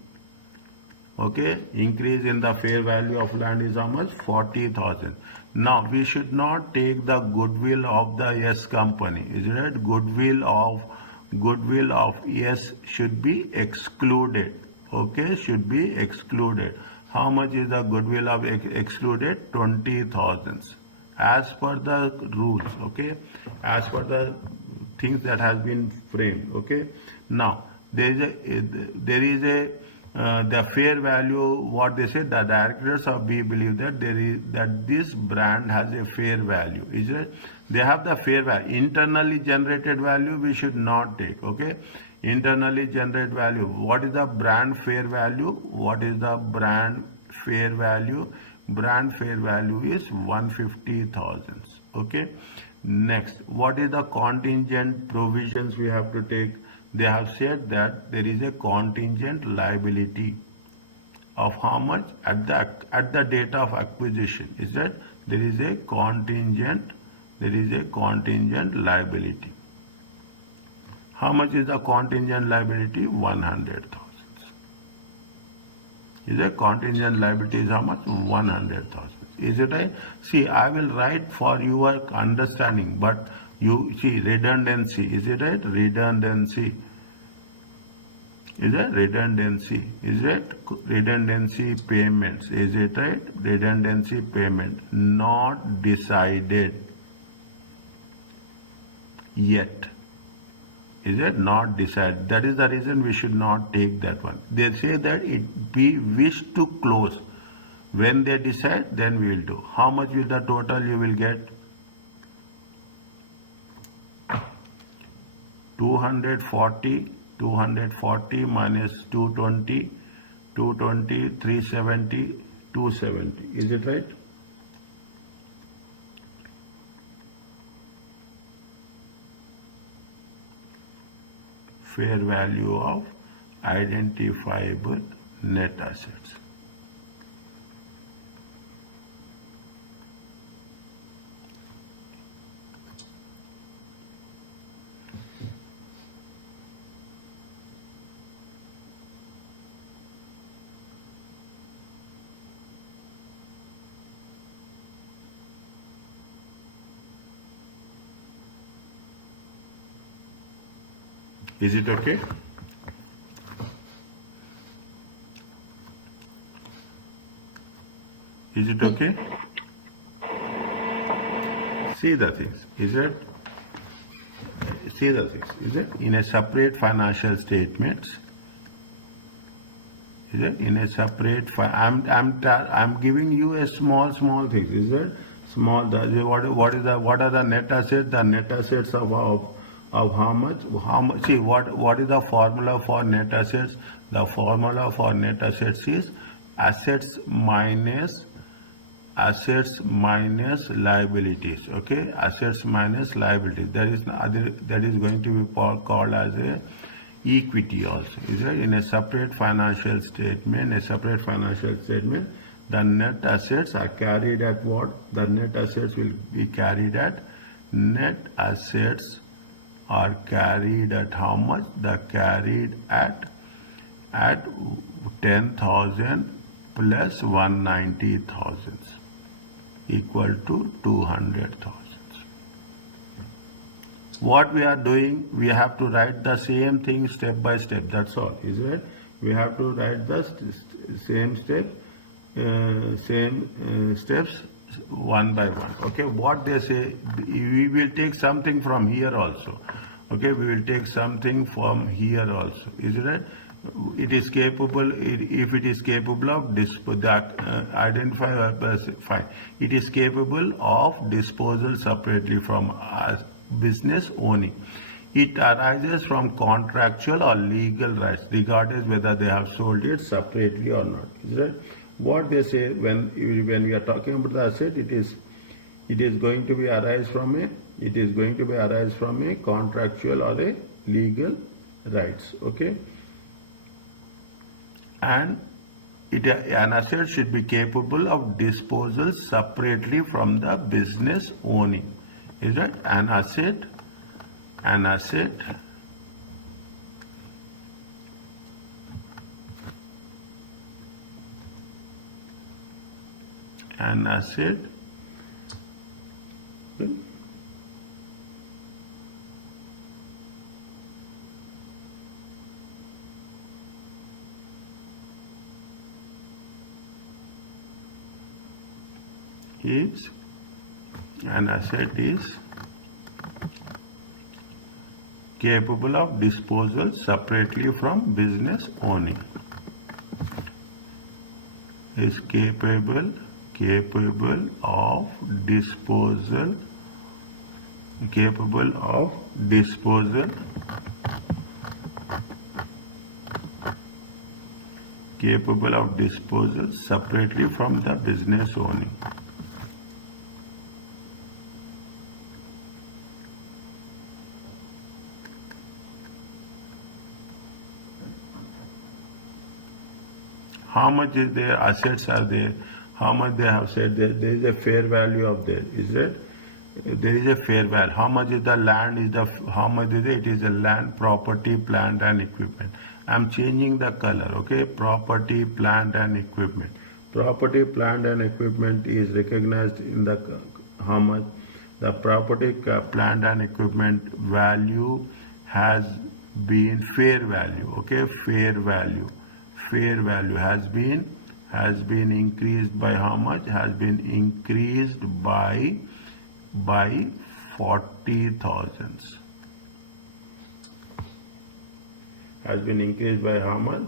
Okay, increase in the fair value of land is how much? 40,000. Now we should not take the goodwill of the yes company. Is it right? Goodwill of yes should be excluded. Okay, should be excluded. How much is the goodwill of excluded? 20,000. As per the rules. Okay, as per the things that has been framed. Okay, now there is a the fair value, what they said, the directors of B believe that that this brand has a fair value. Is it? They have the fair value. Internally generated value we should not take. Okay, internally generated value. What is the brand fair value? What is the brand fair value? Brand fair value is 150,000. Okay. Next, what is the contingent provisions we have to take? They have said that there is a contingent liability of how much at the date of acquisition. Is that there is a contingent liability. How much is the contingent liability? 100,000. Is a contingent liability is how much? 100,000. Is it right? See, I will write for your understanding, but you see redundancy. Is it right? Redundancy. Is it redundancy? Is it redundancy payments? Is it right? Redundancy payment not decided yet. Is it not decided? That is the reason we should not take that one. They say that it we wish to close. When they decide, then we will do. How much will the total you will get? 240 minus 220, 370, 270. Is it right? Fair value of identifiable net assets. Is it okay? Is it okay? See the things. Is it? See the things. Is it? In a separate financial statements. Is it? In a separate. I'm giving you a small things. Is it? Small. What are the net assets? The net assets of how much? See, what is the formula for net assets? The formula for net assets is assets minus liabilities. Okay, assets minus liabilities. That is going to be called as a equity also. Is it? In a separate financial statement, the net assets are carried at what? The net assets will be carried at. Net assets are carried at how much? The carried at 10,000 plus 190,000 equal to 200,000. What we are doing, we have to write the same thing step by step. That's all. Is it? We have to write the same steps one by one. Okay, what they say, we will take something from here also. Okay, we will take something from here also. Is it right? it is capable, if it is capable of identify, it is capable of disposal separately from business owning. It arises from contractual or legal rights, regardless whether they have sold it separately or not. Is that what they say when we are talking about the asset? It is going to be arise from a contractual or a legal rights. Okay, and an asset should be capable of disposal separately from the business owning. Is that an asset? An asset is capable of disposal separately from business owning. Is capable of disposal separately from the business owning. How much is their assets are there? How much they have said there is a fair value of there. Is it? There is a fair value. How much is the land? How much is it? It is a land, property, plant and equipment. I'm changing the color. Okay, property, plant and equipment. Property, plant and equipment is recognized in the how much? The property, plant and equipment value has been fair value. Okay, fair value has been increased by how much? Has been increased by 40,000. Has been increased by how much?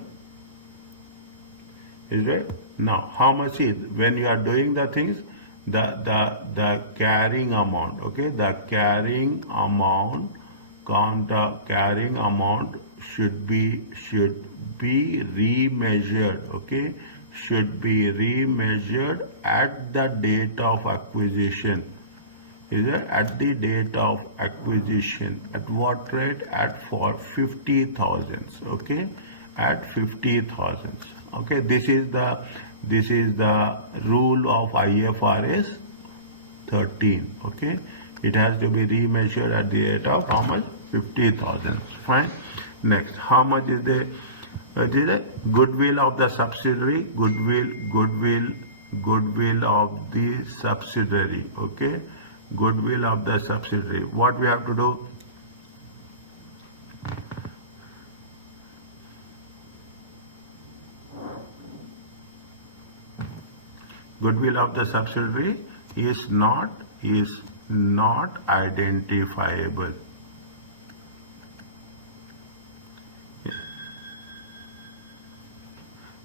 Is it? Now, how much is when you are doing the things? The carrying amount. Okay, the carrying amount should be remeasured. Okay, should be remeasured at the date of acquisition. Is it at the date of acquisition? At what rate? At for 50,000. Okay, at 50,000. Okay, this is the rule of IFRS 13. Okay, it has to be remeasured at the rate of how much? 50,000. Fine. Next, how much is the goodwill of the subsidiary? Goodwill of the subsidiary. Okay, goodwill of the subsidiary. What we have to do? Goodwill of the subsidiary is not identifiable.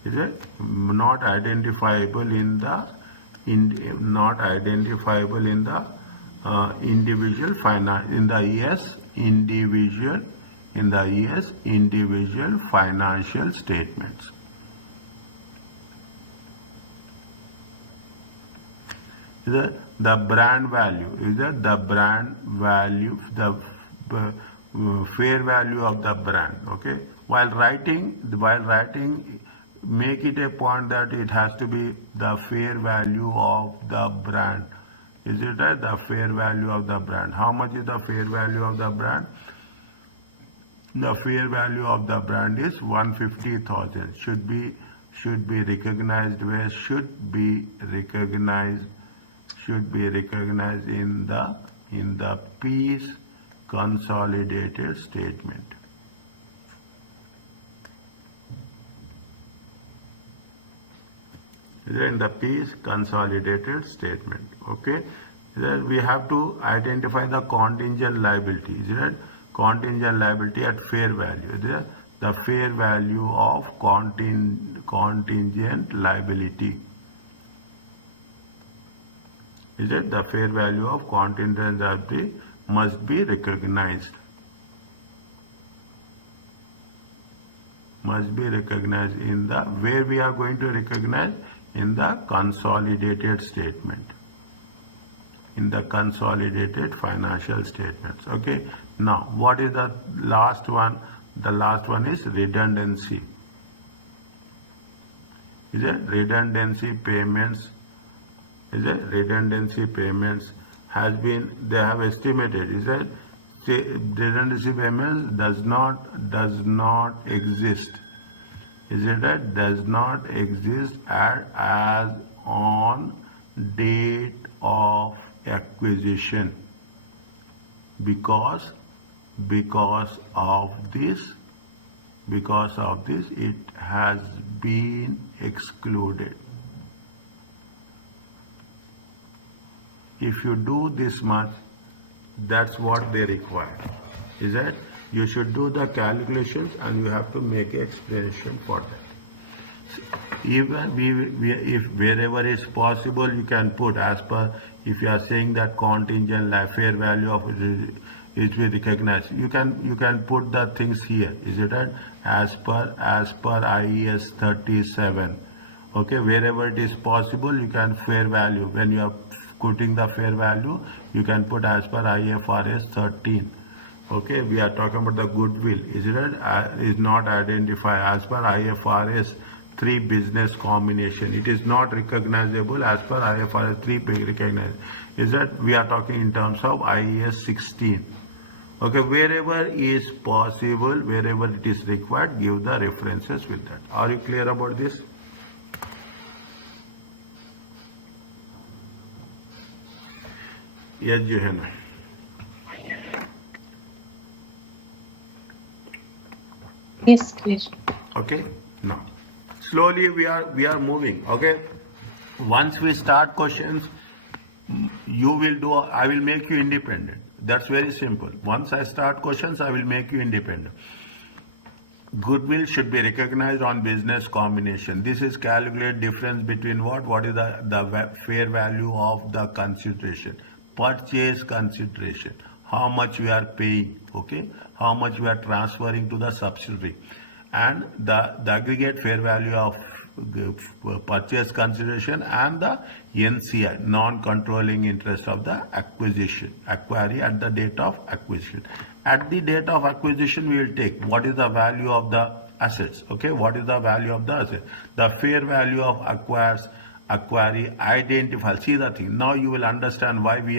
Is it not identifiable in the individual finance in the individual financial statements. The brand value is that the brand value, the fair value of the brand. Okay, while writing, make it a point that it has to be the fair value of the brand. Is it right? The fair value of the brand. How much is the fair value of the brand? The fair value of the brand is 150,000. Should be recognized where? Should be recognized in the piece consolidated statement. In the piece consolidated statement. Okay, then we have to identify the contingent liability. Is it contingent liability at fair value? The the fair value of contingent liability. Is it? The fair value of contingent liability must be recognized. Must be recognized in the, where we are going to recognize? In the consolidated statement. In the consolidated financial statements. Okay. Now, what is the last one? The last one is redundancy. Is it? Redundancy payments. Is it? Redundancy payments has been, they have estimated. Is it? Redundancy payments does not exist. Is it that does not exist as on date of acquisition, because of this it has been excluded. If you do this much, that's what they require. Is that you should do the calculations and you have to make an explanation for that. Even if wherever is possible, you can put as per, if you are saying that contingent fair value of it is recognized, you can put the things here. Is it right? As per IES 37. Okay, wherever it is possible, you can fair value. When you are putting the fair value, you can put as per IFRS 13. Okay, we are talking about the goodwill. Is it right? Is not identified as per IFRS 3 business combination. It is not recognizable as per IFRS 3 recognized. Is that we are talking in terms of IES 16. Okay, wherever is possible, wherever it is required, give the references with that. Are you clear about this? Yes, Johanna. Yes, clear. Okay, now slowly we are moving. Okay, once we start questions, you will do, I will make you independent. That's very simple. Once I start questions, I will make you independent. Goodwill should be recognized on business combination. This is calculate difference between what is the fair value of the consideration, purchase consideration, how much we are paying, okay, how much we are transferring to the subsidiary, and the aggregate fair value of purchase consideration and the NCI, non-controlling interest of the acquiree at the date of acquisition. At the date of acquisition, we will take what is the value of the assets. Okay, what is the value of the asset? The fair value of acquiree identify. See the thing. Now you will understand why we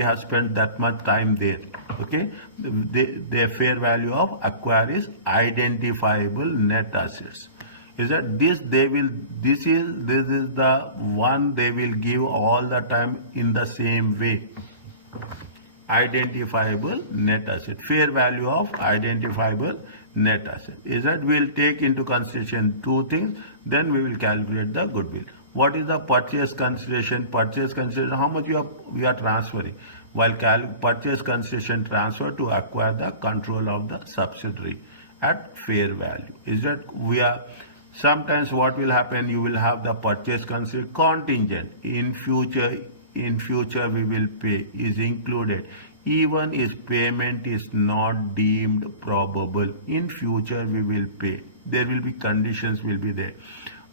have spent that much time there. Okay, the fair value of acquiree's identifiable net assets. Is that this is the one they will give all the time in the same way. Identifiable net asset, fair value of identifiable net asset. Is that we'll take into consideration two things, then we will calculate the goodwill. What is the purchase consideration? Purchase consideration, how much we are transferring, while purchase consideration transfer to acquire the control of the subsidiary at fair value. Is that we are, sometimes what will happen, you will have the purchase consideration contingent, in future we will pay, is included, even if payment is not deemed probable, in future we will pay. There will be conditions will be there.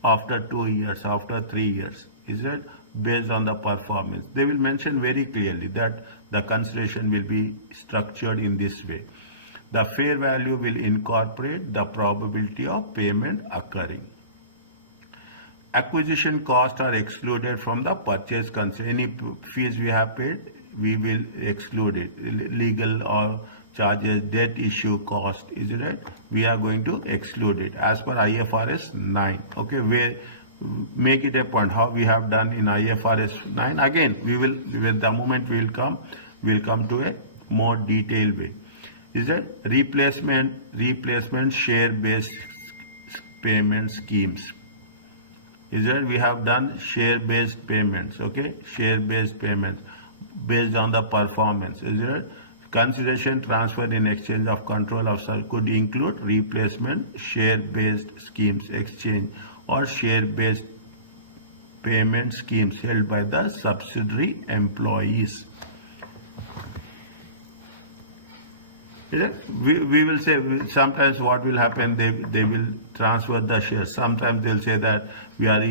After 2 years, after 3 years, is it based on the performance? They will mention very clearly that the consideration will be structured in this way. The fair value will incorporate the probability of payment occurring. Acquisition costs are excluded from the purchase consideration. Any fees we have paid, we will exclude it. Legal or charges, debt issue cost, is it right? We are going to exclude it as per IFRS 9. Okay, where make it a point how we have done in IFRS 9. Again, we will, with the moment we will come to a more detailed way. Is that replacement share-based payment schemes? Is that we have done share-based payments, okay? Share-based payments based on the performance. Is it Consideration transferred in exchange of control of could include replacement, share-based schemes exchange, or share-based payment schemes held by the subsidiary employees. We will say sometimes what will happen, they will transfer the shares. Sometimes they'll say that we are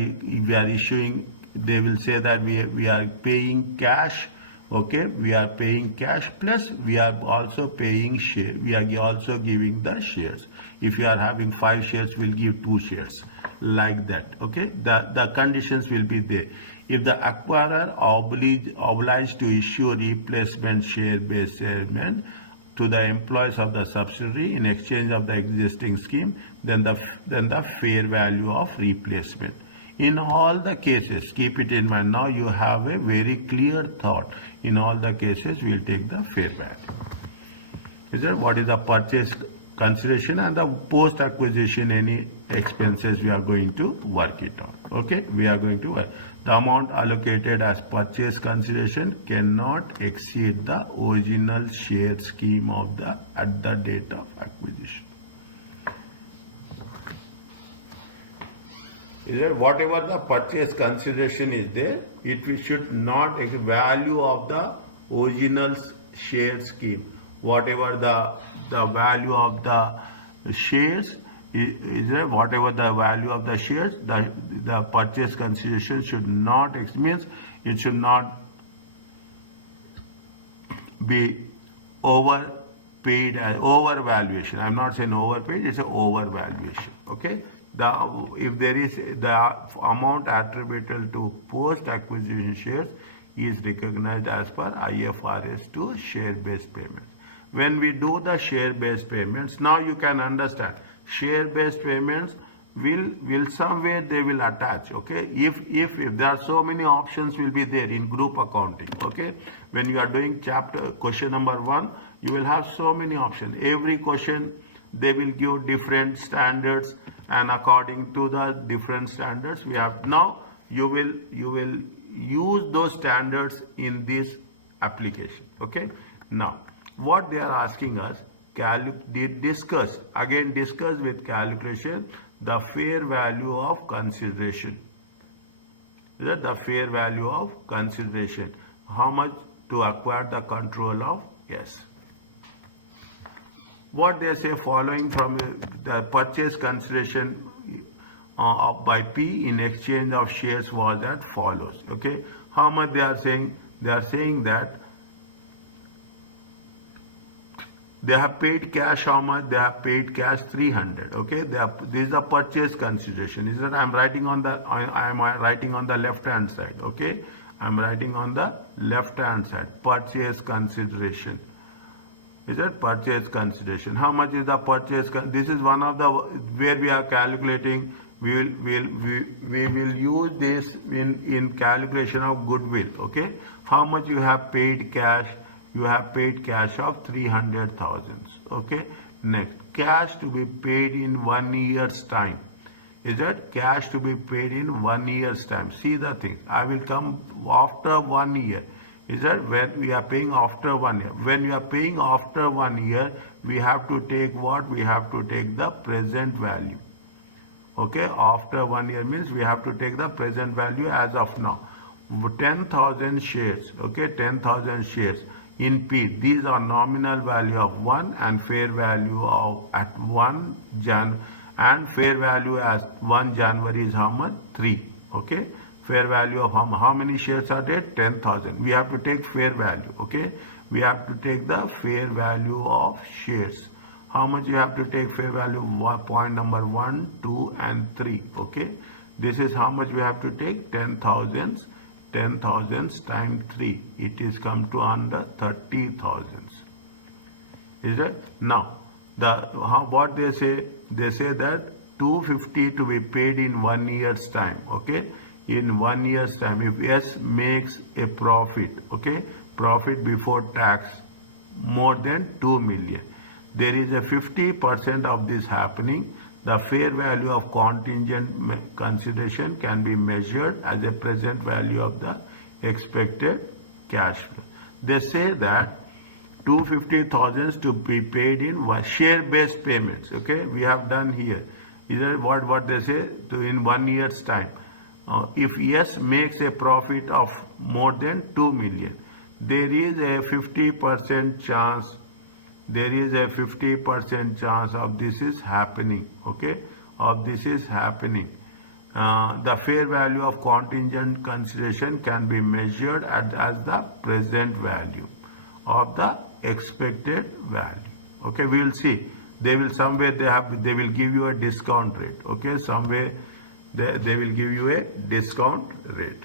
issuing, they will say that we are paying cash. Okay, we are paying cash plus we are also paying share. We are also giving the shares. If you are having 5 shares, we'll give 2 shares, like that. Okay, the conditions will be there. If the acquirer obliged to issue replacement share-based payment to the employees of the subsidiary in exchange of the existing scheme, then the fair value of replacement. In all the cases, keep it in mind. Now you have a very clear thought. In all the cases, we'll take the fair value. Is that what is the purchase consideration and the post acquisition any expenses we are going to work it on. Okay, we are going to work. The amount allocated as purchase consideration cannot exceed the original share scheme of at the date of acquisition. Is that whatever the purchase consideration is there, it should not value of the original share scheme. Whatever the value of the shares is there, whatever the value of the shares, the purchase consideration should not means it should not be overpaid as overvaluation. I'm not saying overpaid, it's an overvaluation. Okay. If there is the amount attributable to post-acquisition shares is recognized as per IFRS to share-based payments. When we do the share-based payments, now you can understand share-based payments will somewhere they will attach. Okay, if there are so many options will be there in group accounting. Okay, when you are doing question number 1, you will have so many options. Every question they will give different standards, and according to the different standards we have now you will use those standards in this application. Okay, now what they are asking us, discuss with calculation the fair value of consideration. Is that the fair value of consideration? How much to acquire the control of? Yes. What they say following from the purchase consideration by P in exchange of shares was as follows. Okay, how much they are saying? They are saying that they have paid cash. How much? They have paid cash 300. Okay, this is the purchase consideration. Is that I'm writing on the left hand side. Okay, I'm writing on the left hand side. Purchase consideration. Is that purchase consideration? How much is the purchase? This is one of the where we are calculating. We will use this in calculation of goodwill. Okay, how much you have paid cash? You have paid cash of 300,000. Okay, next cash to be paid in 1 year's time. Is that cash to be paid in 1 year's time? See the thing. I will come after 1 year. Is that when we are paying after 1 year? When we are paying after 1 year, we have to take what? We have to take the present value. Okay, after 1 year means we have to take the present value as of now. 10,000 shares. Okay, 10,000 shares in P. These are nominal value of 1 and fair value of at 1 Jan and fair value as 1 January is how much? 3. Okay. Fair value of how many shares are there? 10,000. We have to take fair value. Okay, we have to take the fair value of shares. How much you have to take fair value? Point number 1, 2 and 3. Okay, this is how much we have to take. 10,000 times 3. It is come to under 30,000. Is that now what they say? They say that 250 to be paid in 1 year's time. Okay. In 1 year's time, if S makes a profit, okay, profit before tax more than 2 million, there is a 50% of this happening. The fair value of contingent consideration can be measured as a present value of the expected cash flow. They say that 250,000 to be paid in share-based payments. Okay, we have done here. Is that what they say? In 1 year's time. If yes makes a profit of more than 2 million, there is a 50% chance. There is a 50% chance of this is happening. Okay, of this is happening. The fair value of contingent consideration can be measured as the present value of the expected value. Okay, we will see. They will somewhere they will give you a discount rate. Okay, somewhere they will give you a discount rate.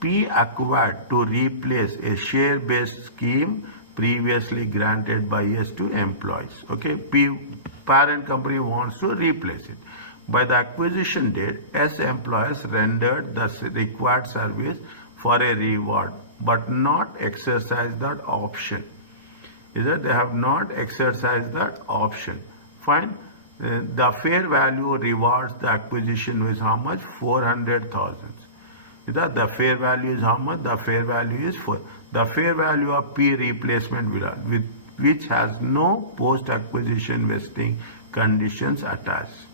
P acquired to replace a share-based scheme previously granted by S to employees. Okay, P parent company wants to replace it. By the acquisition date, S employees rendered the required service for a reward, but not exercised that option. Is that they have not exercised that option. Fine. The fair value rewards the acquisition with how much? 400,000. Is that the fair value is how much? The fair value is 4. The fair value of P replacement with which has no post-acquisition vesting conditions attached.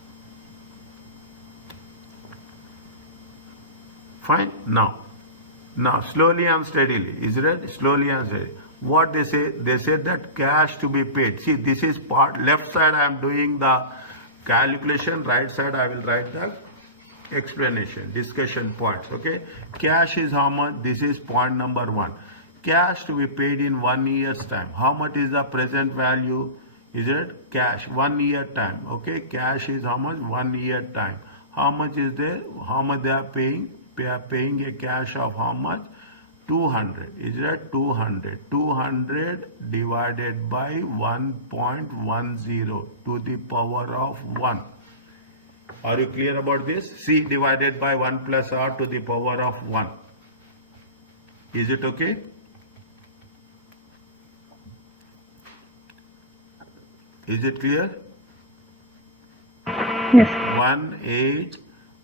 Fine. Now slowly and steadily. Is it slowly and steadily? What they say? They said that cash to be paid. See, this is part. Left side I am doing the calculation. Right side I will write the explanation, discussion points. Okay. Cash is how much? This is point number 1. Cash to be paid in 1 year's time. How much is the present value? Is it cash 1 year time? Okay. Cash is how much? 1 year time. How much is there? How much they are paying? They are paying a cash of how much? 200. Is that 200? 200 divided by 1.10 to the power of 1. Are you clear about this? C divided by 1 plus R to the power of 1. Is it okay? Is it clear? Yes.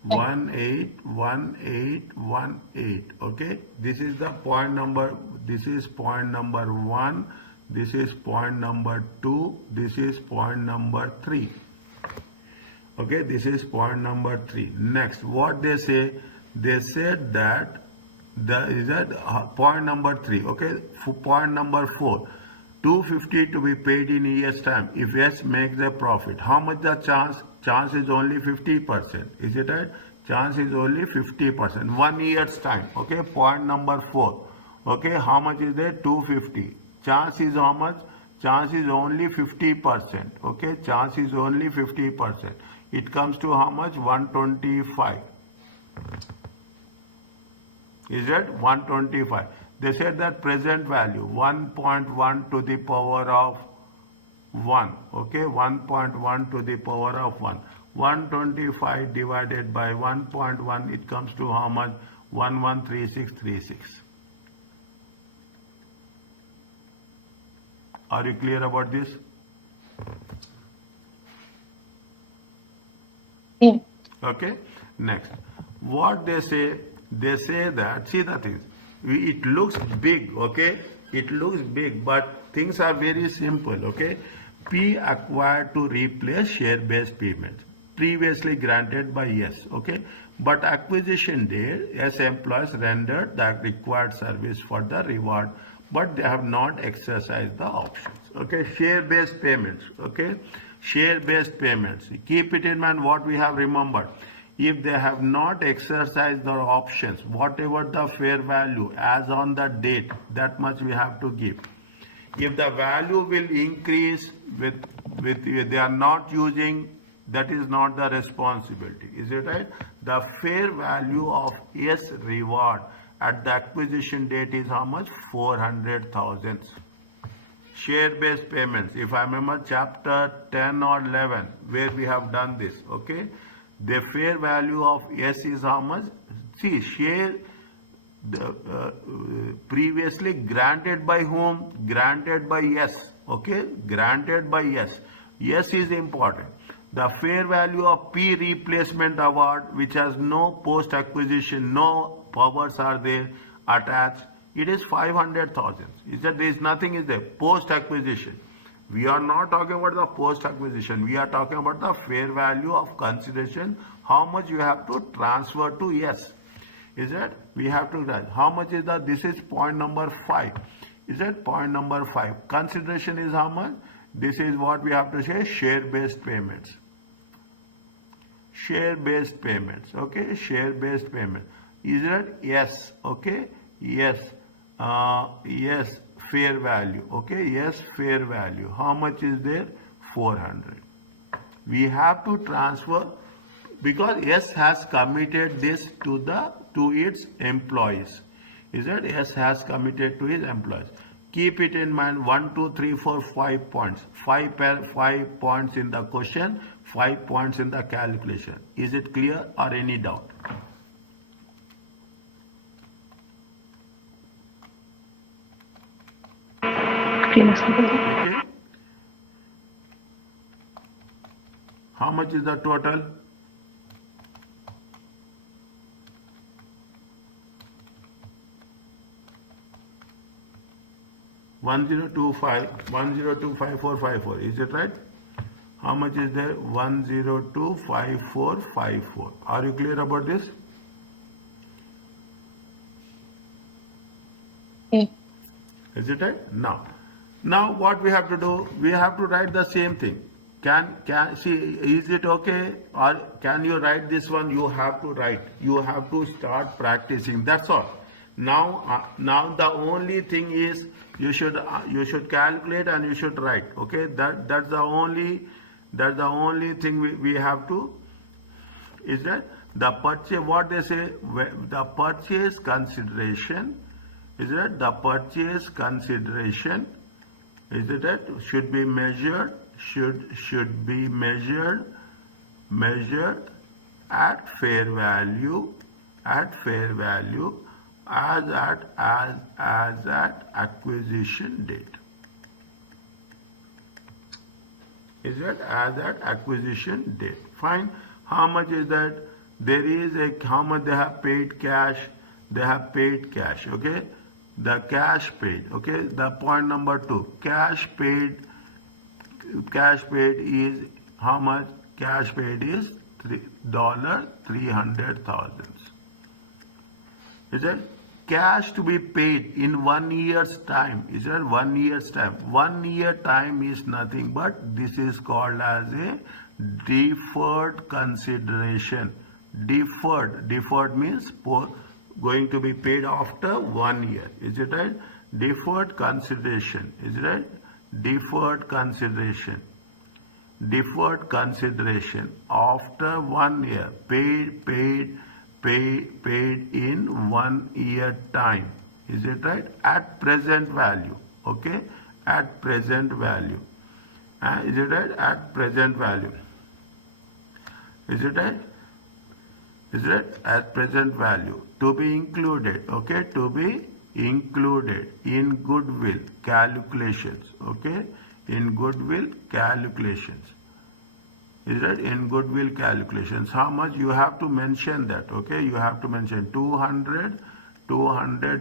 18181818. Okay, this is the point number. This is point number 1. This is point number 2. This is point number 3. Okay, this is point number 3. Next, what they say? They said that point number 3. Okay, point number 4. 250 to be paid in a year's time. If yes makes a profit, how much the chance? Chance is only 50%. Is it right? Chance is only 50%. 1 year's time. Okay. Point number 4. Okay. How much is there? 250. Chance is how much? Chance is only 50%. Okay. Chance is only 50%. It comes to how much? 125. Is it 125? They said that present value 1.1 to the power of 1. Okay, 1.1 to the power of 1. 125 divided by 1.1, it comes to how much? 113636. Are you clear about this? Yeah. Okay. Next, what they say that, see the things. It looks big, okay? It looks big, but things are very simple, okay? P acquired to replace share-based payments previously granted by S, okay? But acquisition date, S employees rendered the required service for the reward, but they have not exercised the options, okay? Share-based payments, okay? Share-based payments. Keep it in mind what we have remembered. If they have not exercised their options, whatever the fair value as on the date, that much we have to give. If the value will increase with they are not using, that is not the responsibility. Is it right? The fair value of S reward at the acquisition date is how much? 400,000. Share-based payments. If I remember chapter 10 or 11, where we have done this, okay? The fair value of S is how much? See, share previously granted by whom? Granted by S. Okay, granted by S. S is important. The fair value of P replacement award, which has no post acquisition, no powers are there attached, It is 500,000. Is that there is nothing is there post acquisition. We are not talking about the post acquisition. We are talking about the fair value of consideration. How much you have to transfer to yes. Is that we have to write how much is the, this is point number 5. Is that point number 5? Consideration is how much? This is what we have to say, share based payments. Share based payments. Okay, share based payment. Is that yes? Okay, yes. Yes, fair value. Okay, yes, fair value. How much is there? 400. We have to transfer because S has committed this to its employees. Is that S has committed to his employees? Keep it in mind. 1, 2, 3, 4, 5 points. 5 points in the question, 5 points in the calculation. Is it clear or any doubt? Clear, sir. Okay. How much is the total? One zero two five 10255454. Is it right? How much is there? 1025454. Are you clear about this? Okay. Is it right? Now what we have to do? We have to write the same thing. Can see, is it okay? Or can you write this one? You have to write. You have to start practicing. That's all. Now the only thing is you should calculate and you should write. Okay, that's the only thing we have to. Is that the purchase? What they say, the purchase consideration. Is that the purchase consideration? Is it that should be measured? Should be measured at fair value as at acquisition date. Is that as at acquisition date? Fine. How much is that? There is how much they have paid cash. They have paid cash. Okay, the cash paid. Okay, the point number 2. Cash paid is how much? Cash paid is $300,000. Is it? Cash to be paid in 1 year's time. Is it 1 year's time? 1 year time is nothing but this is called as a deferred consideration. Deferred means going to be paid after 1 year. Is it right? Deferred consideration. Is it right? Deferred consideration after 1 year, paid in 1 year time. Is it right? At present value. Okay, at present value. Is it right? At present value. Is it right? Is it at present value to be included? Okay, to be included in goodwill calculations. Okay, in goodwill calculations. Is that in goodwill calculations? How much you have to mention that? Okay, you have to mention 200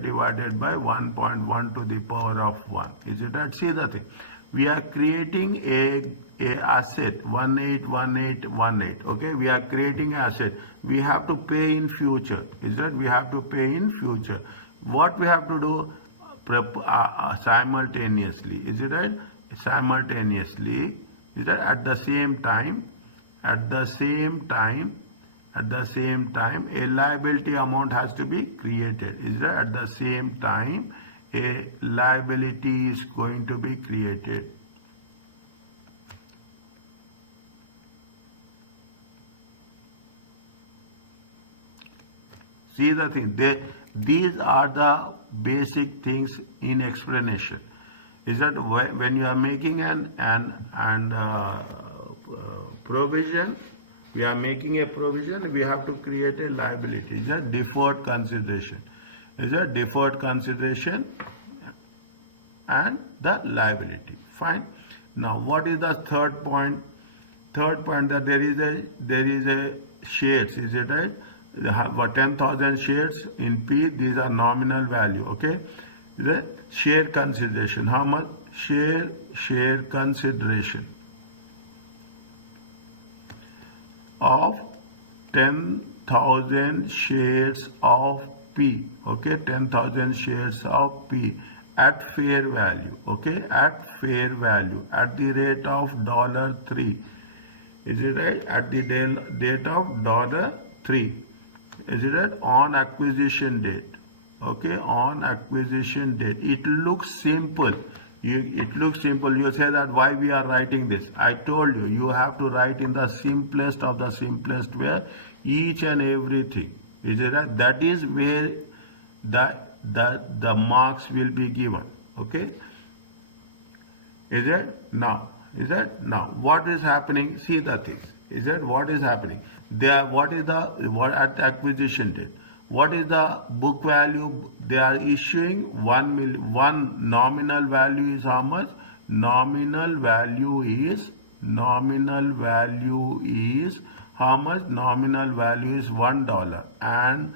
divided by 1.1 to the power of 1. Is it right? See the thing. We are creating a asset 181818. Okay, we are creating asset. We have to pay in future. Is that we have to pay in future? What we have to do? Simultaneously. Is it right? Simultaneously. Is that at the same time? At the same time, a liability amount has to be created. Is that at the same time, a liability is going to be created. See the thing. These are the basic things in explanation. Is that when you are making provision, we are making a provision, we have to create a liability. Is that deferred consideration? Is that deferred consideration and the liability? Fine. Now, what is the third point? Third point, that there is a shares. Is it right? They have 10,000 shares in P. These are nominal value. Okay. The share consideration. How much? Share consideration of 10,000 shares of P. Okay, 10,000 shares of P at fair value. Okay, at fair value at the rate of $3. Is it right? At the date of $3. Is it right? On acquisition date. Okay, on acquisition date. It looks simple. It looks simple. You say that why we are writing this. I told you, you have to write in the simplest of the simplest way each and everything. Is it right? That is where the marks will be given. Okay. Is it? Now. Is that? Now. What is happening? See the things. Is that what is happening? There. What is what at the acquisition date? What is the book value? They are issuing 1 million. One nominal value is how much? Nominal value is how much? Nominal value is $1 and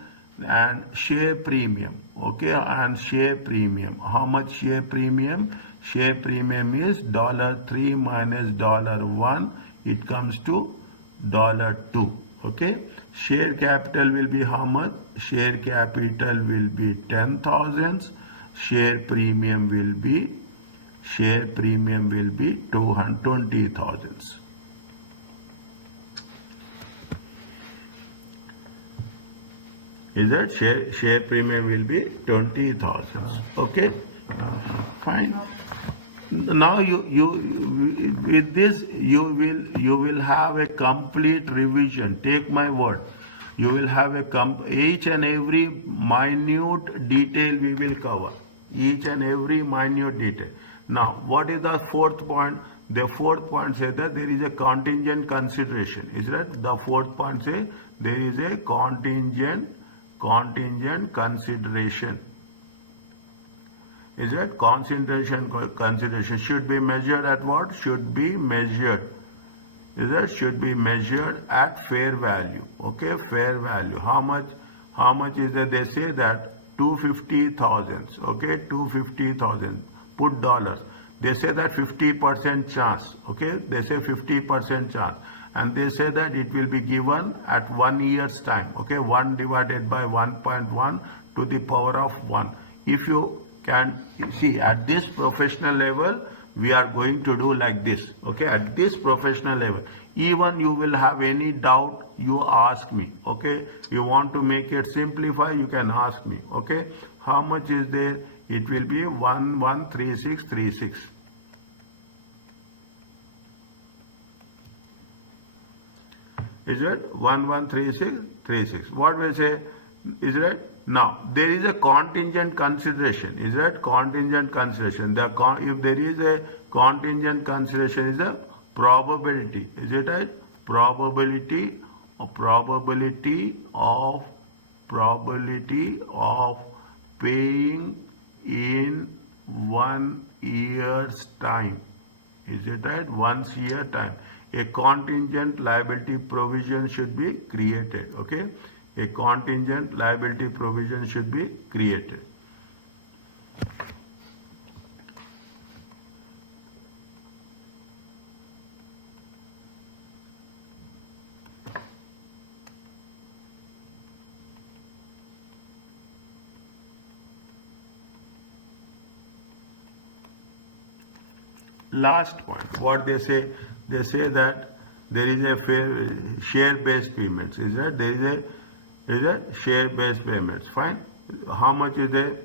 share premium. Okay, and share premium. How much share premium? Share premium is $3 minus $1. It comes to $2. Okay, share capital will be how much? Share capital will be 10,000. Share premium will be 20,000. Is that share premium will be 20,000? Okay, fine. Now with this you will have a complete revision. Take my word, you will have each and every minute detail we will cover. Each and every minute detail. Now, what is the fourth point? The fourth point says that there is a contingent consideration. Is that the fourth point? Say there is a contingent consideration. Is that consideration should be measured at what? Should be measured. Is that should be measured at fair value. Okay, fair value. How much is that? They say that 250,000. Okay, 250,000. Put dollars. They say that 50% chance. Okay, they say 50% chance. And they say that it will be given at 1 year's time. Okay, 1 divided by 1.1 to the power of 1. If you can see at this professional level, we are going to do like this. Okay, at this professional level, even you will have any doubt, you ask me. Okay, you want to make it simplify, you can ask me. Okay, how much is there? It will be 113636. Is it 113636? What we say? Is it? Now there is a contingent consideration. Is that contingent consideration? If there is a contingent consideration, is a probability. Is it right? Probability of paying in 1 year's time. Is it right? 1 year time. A contingent liability provision should be created. Okay, a contingent liability provision should be created. Last point, what they say that there is a fair share-based payments. Is that there is a share-based payments? Fine. How much is there?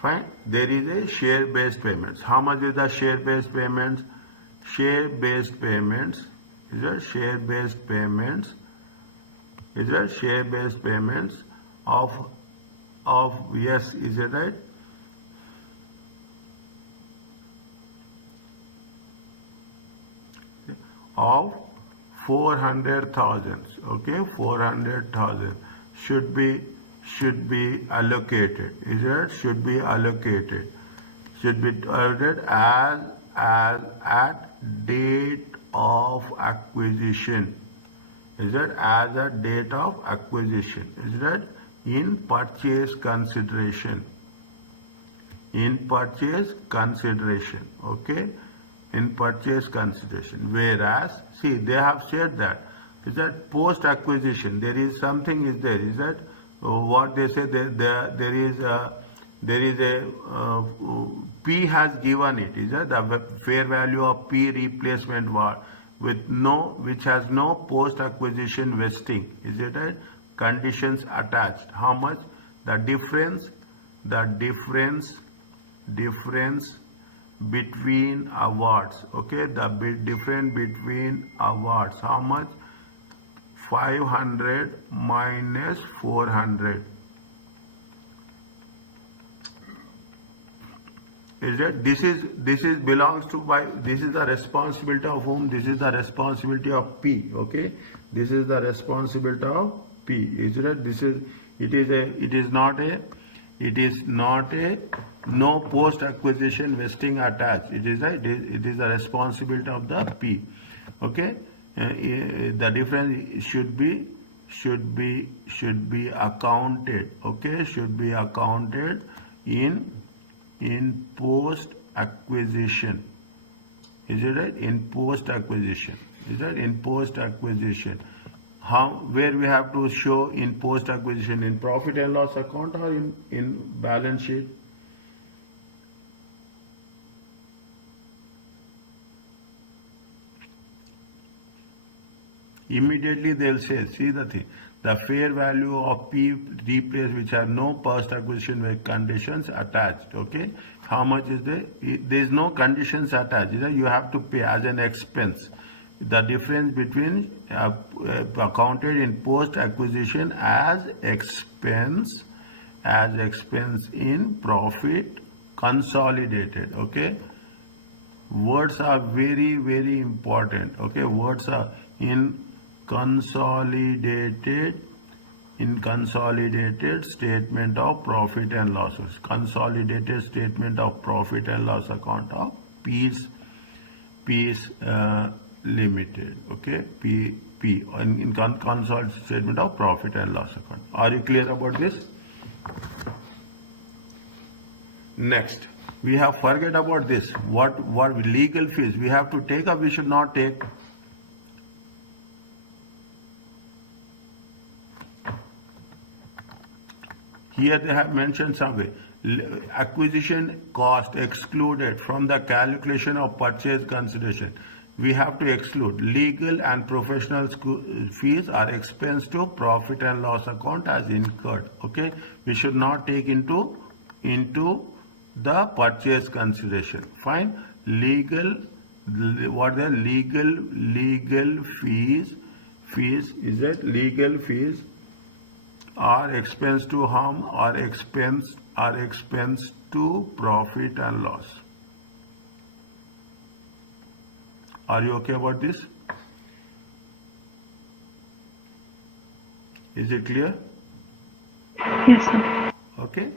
Fine. There is a share-based payments. How much is the share-based payments? Share-based payments. Is that share-based payments? Is that share-based payments of yes? Is it right? Of 400,000. Okay, 400,000 should be allocated. Is it? Should be allocated. Should be allocated as at date of acquisition. Is that as a date of acquisition? Is that in purchase consideration? In purchase consideration, okay? In purchase consideration. Whereas, see, they have said that is that post acquisition there is something is there. Is that what they say? There is a P has given it. Is that the fair value of P replacement var with no, which has no post acquisition vesting? Is it right? Conditions attached. How much? The difference between awards, okay, the difference between awards, how much? 500 minus 400. Is that this is belongs to by, this is the responsibility of whom? This is the responsibility of P, okay? This is the responsibility of P. Is that this is it is not a no post acquisition vesting attached. It is the responsibility of the P, okay? The difference should be accounted, okay? Should be accounted in post acquisition. Is it right? In post acquisition. Is that in post acquisition? How, where we have to show in post acquisition? In profit and loss account or in balance sheet? Immediately they'll say, see the thing, the fair value of P replaced which have no post acquisition with conditions attached, okay? How much is there? There is no conditions attached. You have to pay as an expense. The difference between accounted in post acquisition as expense in profit consolidated, okay? Words are very, very important, okay? Words are in consolidated statement of profit and losses, consolidated statement of profit and loss account of Peace Limited, okay? P in consolidated statement of profit and loss account. Are you clear about this? Next, we have forget about this. What legal fees we have to take or we should not take? Here they have mentioned somewhere, acquisition cost excluded from the calculation of purchase consideration. We have to exclude legal and professional fees are expense to profit and loss account as incurred. Okay, we should not take into the purchase consideration. Fine. Legal, what the legal fees is that legal fees are expense to whom? Are expense to profit and loss. Are you okay about this? Is it clear? Yes, sir. Okay,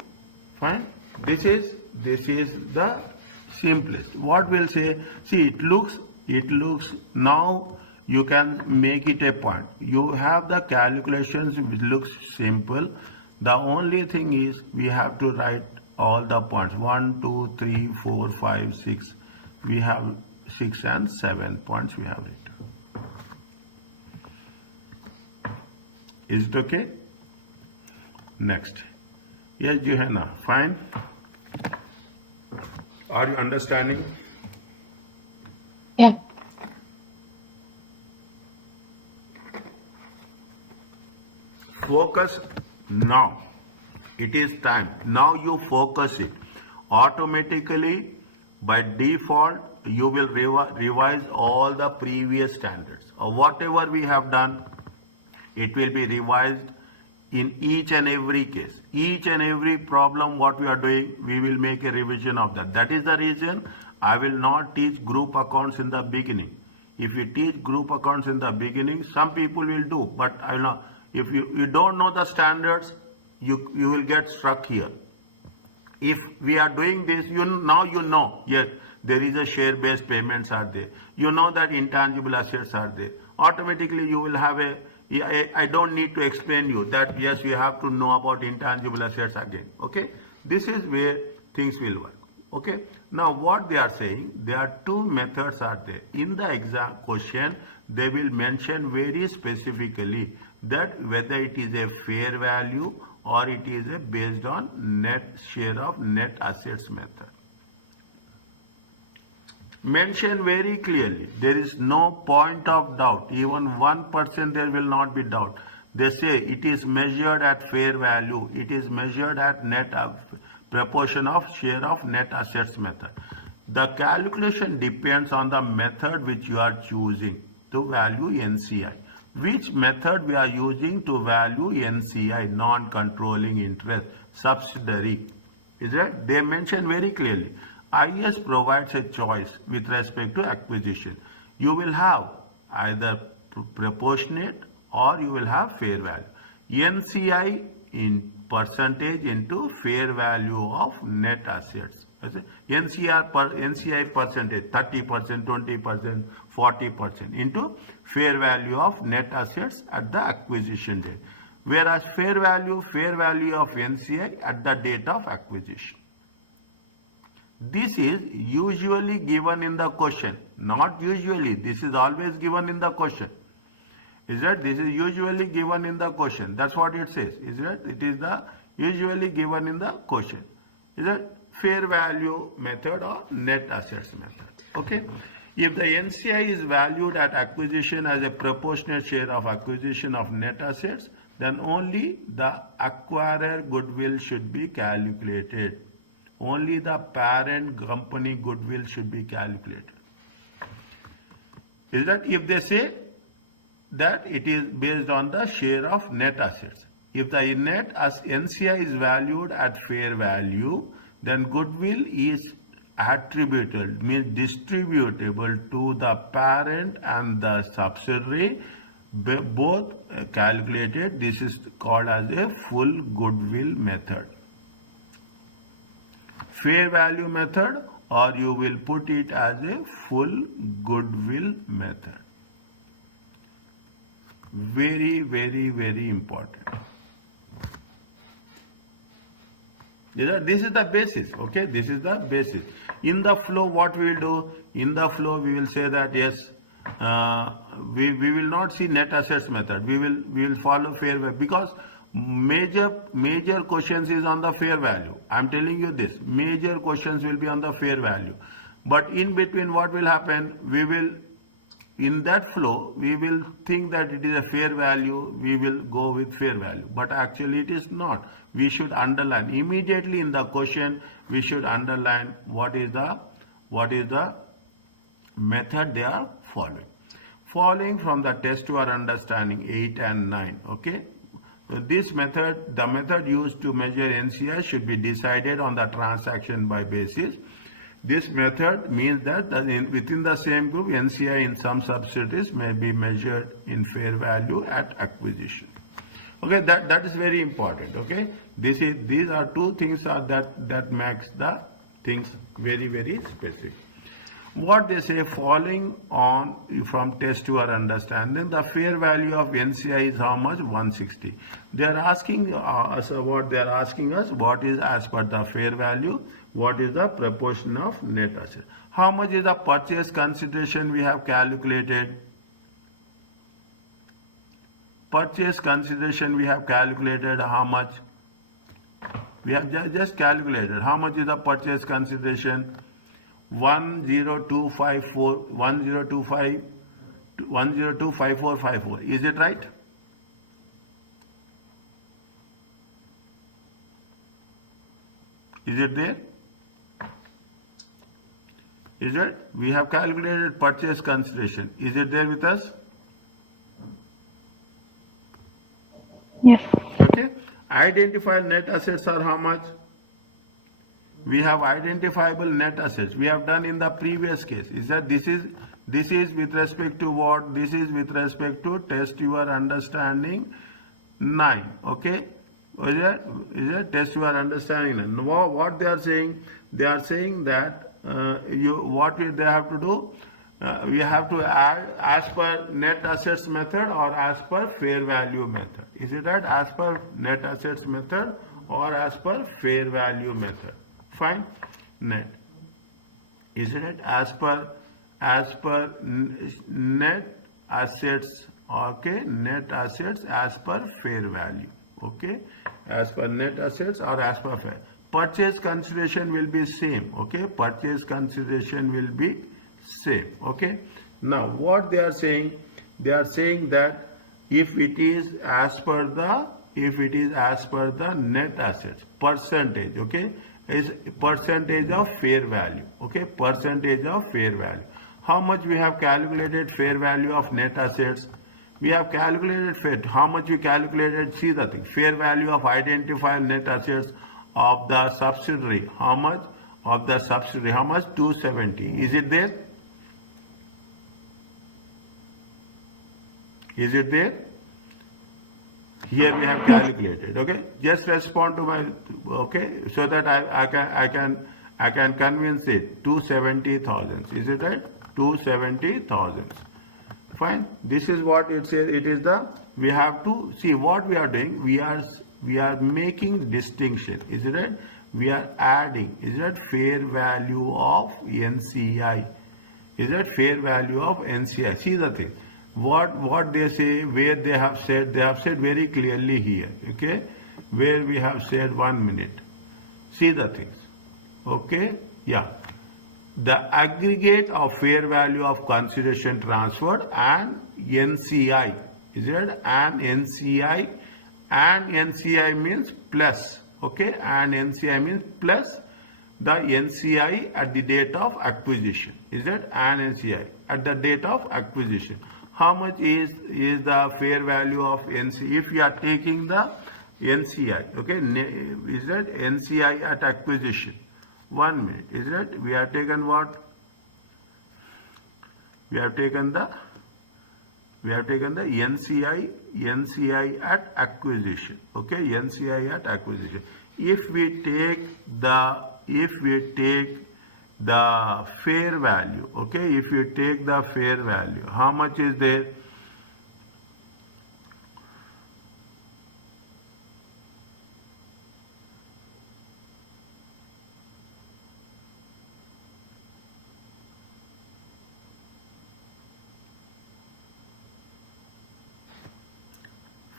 fine. This is the simplest. What we'll say, see, it looks now you can make it a point. You have the calculations which looks simple. The only thing is we have to write all the points. 1, 2, 3, 4, 5, 6. We have 6 and 7 points we have written. Is it okay? Next. Yes, Johanna, fine. Are you understanding? Yeah. Focus now. It is time. Now you focus it. Automatically, by default, you will revise all the previous standards. Or whatever we have done, it will be revised in each and every case. Each and every problem what we are doing, we will make a revision of that. That is the reason I will not teach group accounts in the beginning. If you teach group accounts in the beginning, some people will do, but I will not. If you don't know the standards, you will get stuck here. If we are doing this, now you know, yes, there is a share-based payments are there. You know that intangible assets are there. automatically you will have I don't need to explain you that yes, you have to know about intangible assets again. Okay, this is where things will work. Okay, now what they are saying, there are two methods are there. In the exam question, they will mention very specifically that whether it is a fair value or it is a based on net share of net assets method. Mention very clearly. There is no point of doubt. Even 1% there will not be doubt. They say it is measured at fair value. It is measured at net proportion of share of net assets method. The calculation depends on the method which you are choosing to value NCI. Which method we are using to value NCI, non-controlling interest, subsidiary. Is that? They mention very clearly. IS provides a choice with respect to acquisition. You will have either proportionate or you will have fair value. NCI in percentage into fair value of net assets. NCI percentage 30%, 20%, 40% into fair value of net assets at the acquisition date. Whereas fair value of NCI at the date of acquisition. This is usually given in the question. Not usually, this is always given in the question. Is that this is usually given in the question? That's what it says. Is that it is the usually given in the question? Is that fair value method or net assets method? Okay. If the NCI is valued at acquisition as a proportionate share of acquisition of net assets, then only the acquirer goodwill should be calculated. Only the parent company goodwill should be calculated. Is that if they say that it is based on the share of net assets. If the net as NCI is valued at fair value, then goodwill is attributable, means distributable to the parent and the subsidiary, both calculated. This is called as a full goodwill method. Fair value method, or you will put it as a full goodwill method. Very, very, very important. This is the basis. Okay, this is the basis. In the flow, what we will do? In the flow, we will say that yes, we will not see net assets method. We will follow fair value, because major questions is on the fair value. I am telling you this. Major questions will be on the fair value. But in between, what will happen? We will, in that flow, we will think that it is a fair value. We will go with fair value. But actually, it is not. We should underline immediately in the question. We should underline what is the method they are following. Following from the test to our understanding 8 and 9. Okay. This method, the method used to measure NCI, should be decided on the transaction by basis. This method means that within the same group, NCI in some subsidiaries may be measured in fair value at acquisition. Okay, that is very important. Okay, these are two things that makes the things very, very specific. What they say, following on from test to our understanding, the fair value of NCI is how much? 160. They are asking us what they are asking us. What is as per the fair value? What is the proportion of net asset? How much is the purchase consideration we have calculated? Purchase consideration we have calculated how much? We have just calculated. How much is the purchase consideration? 102454. Is it right? Is it there? Is it? We have calculated purchase consideration. Is it there with us? Yes. Okay. Identified net assets are how much? We have identifiable net assets. We have done in the previous case. Is that this is with respect to what? This is with respect to test your understanding 9. Okay. Is that test your understanding 9? What they are saying? They are saying that they have to do. we have to add as per net assets method or as per fair value method. Is it right? As per net assets method or as per fair value method? Fine. Net. Is it right? As per net assets. Okay. Net assets as per fair value. Okay. As per net assets or as per fair. Purchase consideration will be same. Okay. Purchase consideration will be same. Okay. Now what they are saying that if it is as per the net assets percentage, okay, is percentage of fair value. Okay, percentage of fair value. How much we have calculated fair value of net assets? We have calculated fair. How much we calculated? See the thing. Fair value of identified net assets of the subsidiary. How much of the subsidiary? How much? 270. Is it there? Is it there? Here we have calculated. Okay, just respond to my, okay, so that I can convince it. 270,000. Is it right? 270,000. Fine. This is what it says. It is the, we have to see what we are doing. We are making distinction. Is it right? We are adding. Is that fair value of NCI? Is that fair value of NCI? See the thing. What they say, where they have said very clearly here. Okay, where we have said 1 minute. See the things. Okay, yeah. The aggregate of fair value of consideration transferred and NCI. Is it? And NCI means plus. Okay, and NCI means plus the NCI at the date of acquisition. Is it? And NCI at the date of acquisition. How much is the fair value of NCI? If you are taking the NCI, okay, is that NCI at acquisition? 1 minute, is it? We have taken what? We have taken the NCI at acquisition. Okay, NCI at acquisition. If we take the fair value, okay, if you take the fair value, how much is there?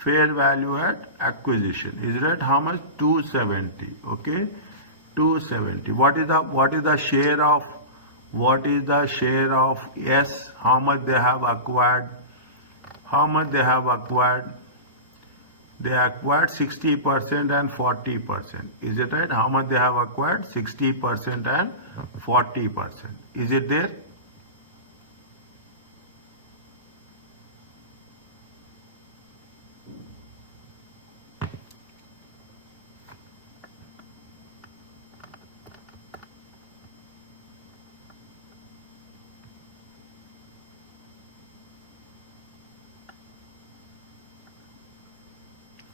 Fair value at acquisition, is that how much? 270. Okay, 270. What is the share of S? How much they have acquired? How much they have acquired? They acquired 60% and 40%. Is it right? How much they have acquired? 60% and 40%. Is it there?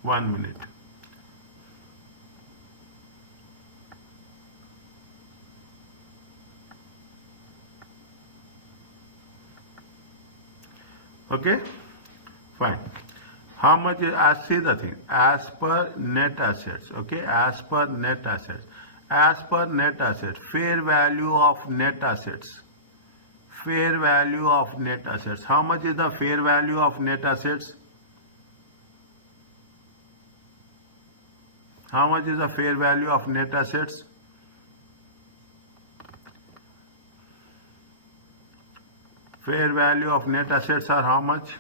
One minute. Okay, fine. How much is, see the thing, as per net assets, okay, as per net assets, fair value of net assets, how much is the fair value of net assets? How much is the fair value of net assets? Fair value of net assets are how much?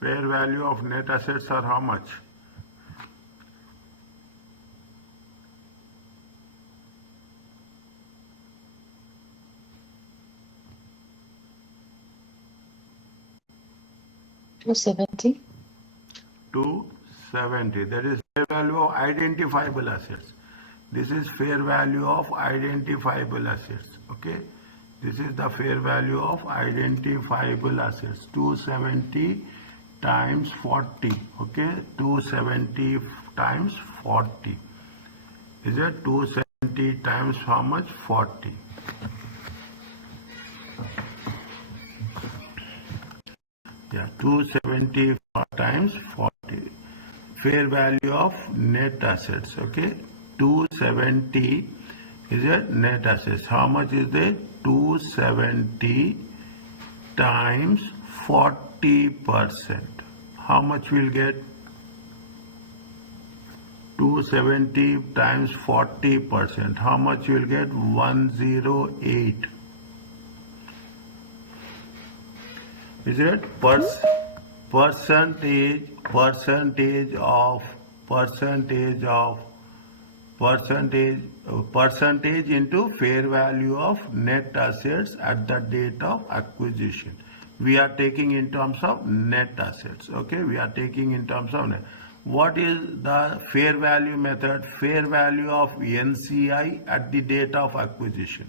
Fair value of net assets are how much? $270. 270. That is fair value of identifiable assets. This is fair value of identifiable assets. Okay, this is the fair value of identifiable assets. 270 times 40. Okay, 270 times 40. Is it 270 times how much? 40. Yeah, 270 times 40. Fair value of net assets. Okay, 270 is a net assets. How much is there? 270 times 40%. How much we'll get? 270 times 40%. How much you'll get? 108. Is it percentage into fair value of net assets at the date of acquisition? We are taking in terms of net assets. Okay, we are taking in terms of net. What is the fair value method? Fair value of NCI at the date of acquisition.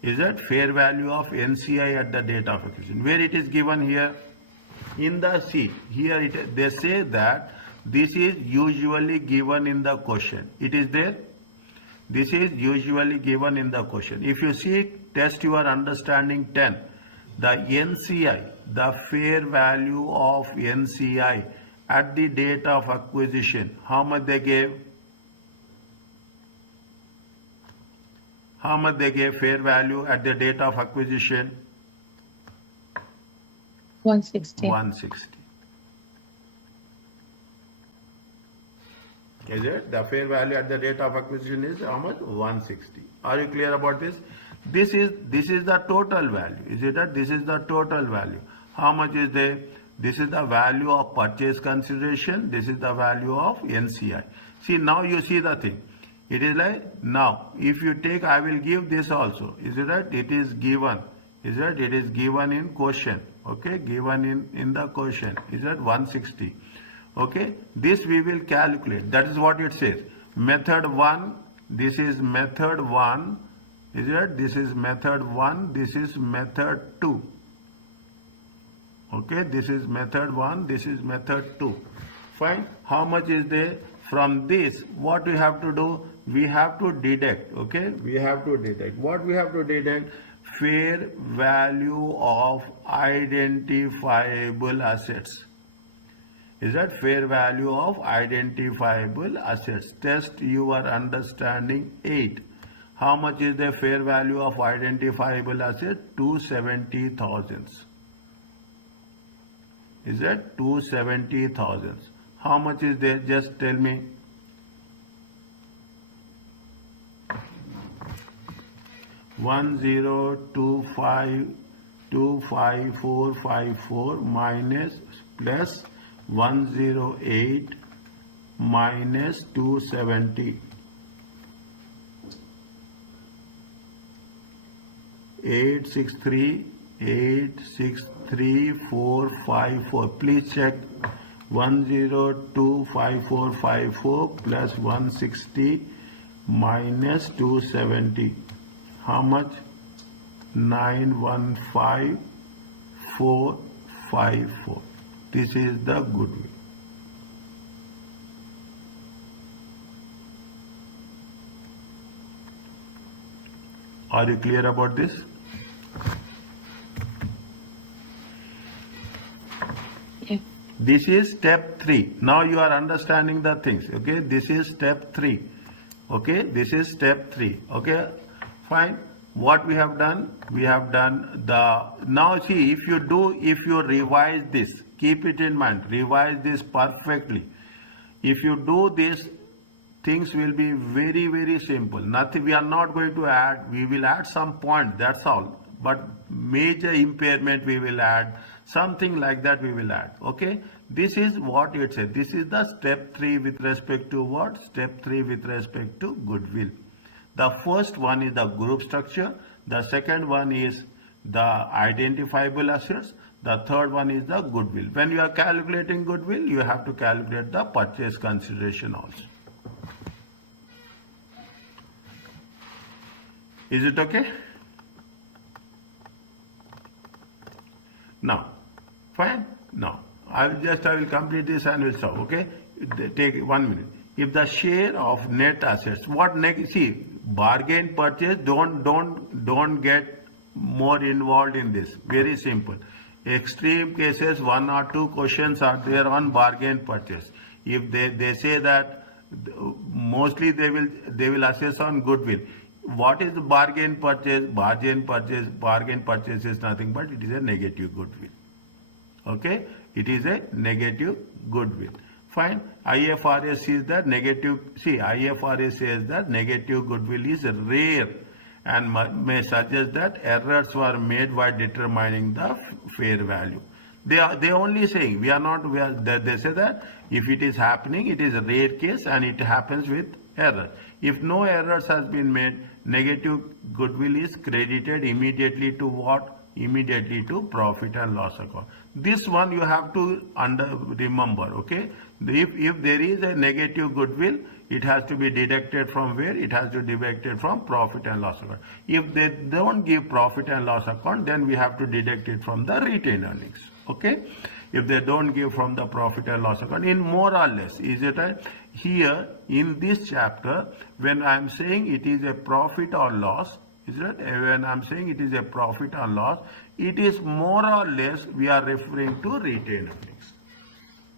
Is that fair value of NCI at the date of acquisition? Where it is given here in the sheet. Here they say that this is usually given in the question. It is there. This is usually given in the question. If you see test your understanding 10, the NCI, the fair value of NCI at the date of acquisition, how much they gave? How much they gave fair value at the date of acquisition? 160. 160. Is it? The fair value at the date of acquisition is how much? 160. Are you clear about this? This is the total value. Is it that? This is the total value. How much is there? This is the value of purchase consideration. This is the value of NCI. See, now you see the thing. It is like, now, if you take, I will give this also. Is it right? It is given. Is it? It is given in question. Okay, given in the question. Is that 160? Okay, this we will calculate. That is what it says. Method 1, this is method 1. Is it? This is method 1. This is method 2. Okay, this is method 1. This is method 2. Fine. How much is there? From this, what we have to do? We have to deduct. Okay, we have to deduct. What we have to deduct? Fair value of identifiable assets. Is that fair value of identifiable assets? Test your understanding 8. How much is the fair value of identifiable asset? 270,000. Is that 270,000? How much is there? Just tell me. $1,025,25454 minus plus 108 minus 270. 863,454. Please check. 1025454 plus 160 minus 270. How much? 915454. This is the goodwill. Are you clear about this? Yeah. This is step 3. Now you are understanding the things. Okay, this is step 3. Okay, this is step 3. Okay, fine. What we have done? We have done the, now see, if you revise this, keep it in mind, revise this perfectly. If you do this, things will be very, very simple. Nothing, we are not going to add, we will add some point, that's all. But major impairment we will add, something like that we will add. Okay, this is what it says. This is the step 3 with respect to what? Step 3 with respect to goodwill. The first one is the group structure. The second one is the identifiable assets. The third one is the goodwill. When you are calculating goodwill, you have to calculate the purchase consideration also. Is it okay? Now, fine. Now, I will complete this and we'll stop. Okay? Take 1 minute. If the share of net assets, see, bargain purchase, don't get more involved in this. Very simple. Extreme cases, 1 or 2 questions are there on bargain purchase. If they say that mostly they will assess on goodwill. What is the bargain purchase? Bargain purchase is nothing but it is a negative goodwill. Okay, it is a negative goodwill. Fine. IFRS is that negative. See, IFRS says that negative goodwill is rare and may suggest that errors were made while determining the fair value. They are only saying they say that if it is happening, it is a rare case and it happens with error. If no errors has been made, negative goodwill is credited immediately to what? Immediately to profit and loss account. This one you have to remember. Okay, if there is a negative goodwill, it has to be deducted from where? It has to be deducted from profit and loss account. If they don't give profit and loss account, then we have to deduct it from the retained earnings. Okay, if they don't give from the profit and loss account, in more or less, is it right? Here in this chapter, when I am saying it is a profit or loss, is it? When I am saying it is a profit or loss, it is more or less we are referring to retained earnings.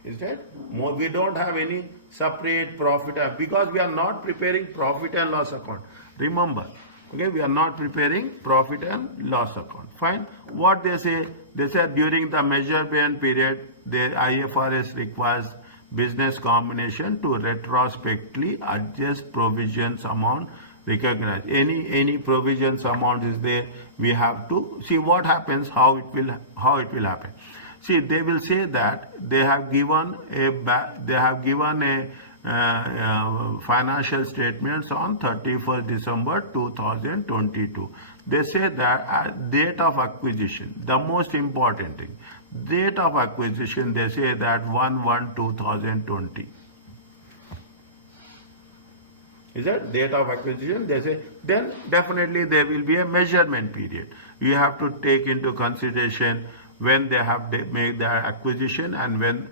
Is that? We don't have any separate profit because we are not preparing profit and loss account. Remember, okay, we are not preparing profit and loss account. Fine. What they say? They said during the measurement period, the IFRS requires business combination to retrospectively adjust provisions amount recognized. Any provisions amount is there, we have to see what happens, how it will happen. See, they will say that they have given a financial statements on 31st December 2022. They say that at date of acquisition, the most important thing, date of acquisition, they say that 1/1/2020. Is that date of acquisition? They say then definitely there will be a measurement period. You have to take into consideration when they have made their acquisition and when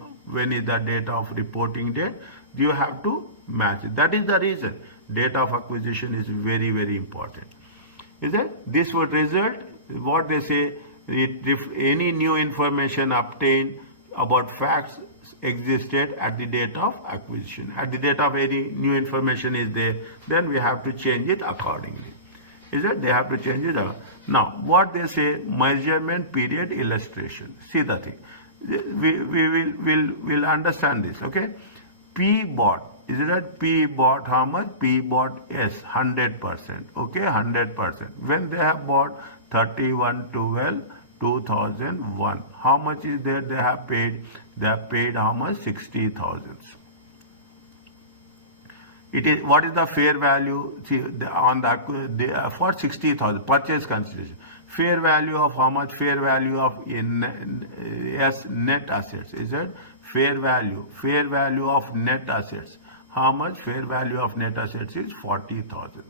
is the date of reporting date. You have to match it. That is the reason date of acquisition is very, very important. Is that this would result what they say, if any new information obtained about facts existed at the date of acquisition. At the date of any new information is there, then we have to change it accordingly. Is that they have to change it? Now, what they say, measurement period illustration. See the thing. We'll understand this. Okay. P bought. Is it that P bought how much? P bought S 100%. Okay, 100%. When they have bought 31/12/2001, how much is there they have paid? They have paid how much? 60,000. It is what is the fair value? See, for 60,000 purchase consideration. Fair value of how much? Fair value of net assets. Is it fair value? Fair value of net assets. How much? Fair value of net assets is 40,000.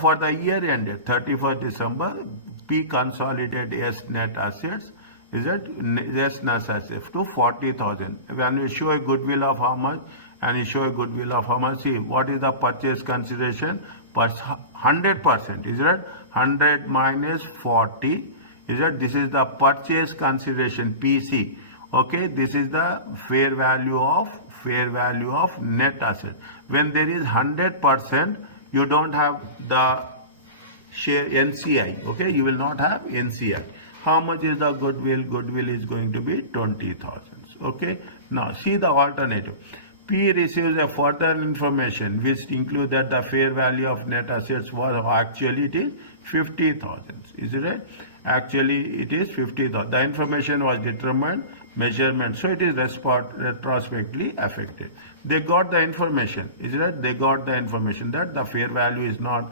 For the year ended 31st December, P consolidated S net assets. Is it S net assets to 40,000. When you show a goodwill of how much? And you show a goodwill of how much? See, what is the purchase consideration? 100%. Is it 100 minus 40? Is it? This is the purchase consideration PC. Okay, this is the fair value of net asset. When there is 100%, you don't have the share NCI. Okay, you will not have NCI. How much is the goodwill? Goodwill is going to be 20,000. Okay, now see the alternative. P receives a further information which includes that the fair value of net assets was actually it is 50,000. Is it right? Actually it is 50,000. The information was determined, measurement, so it is retrospectively affected. They got the information. Is it right? They got the information that the fair value is not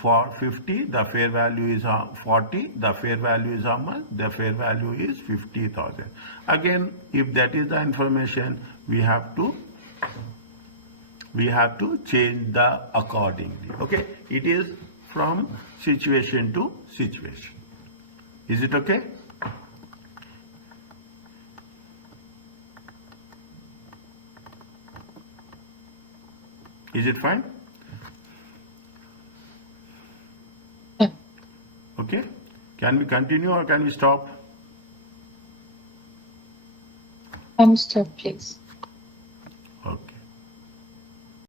for 50, the fair value is 40, the fair value is how much? The fair value is 50,000. Again, if that is the information, we have to change the accordingly. Okay, it is from situation to situation. Is it okay? Is it fine? Yeah. Okay. Can we continue or can we stop? Stop, please.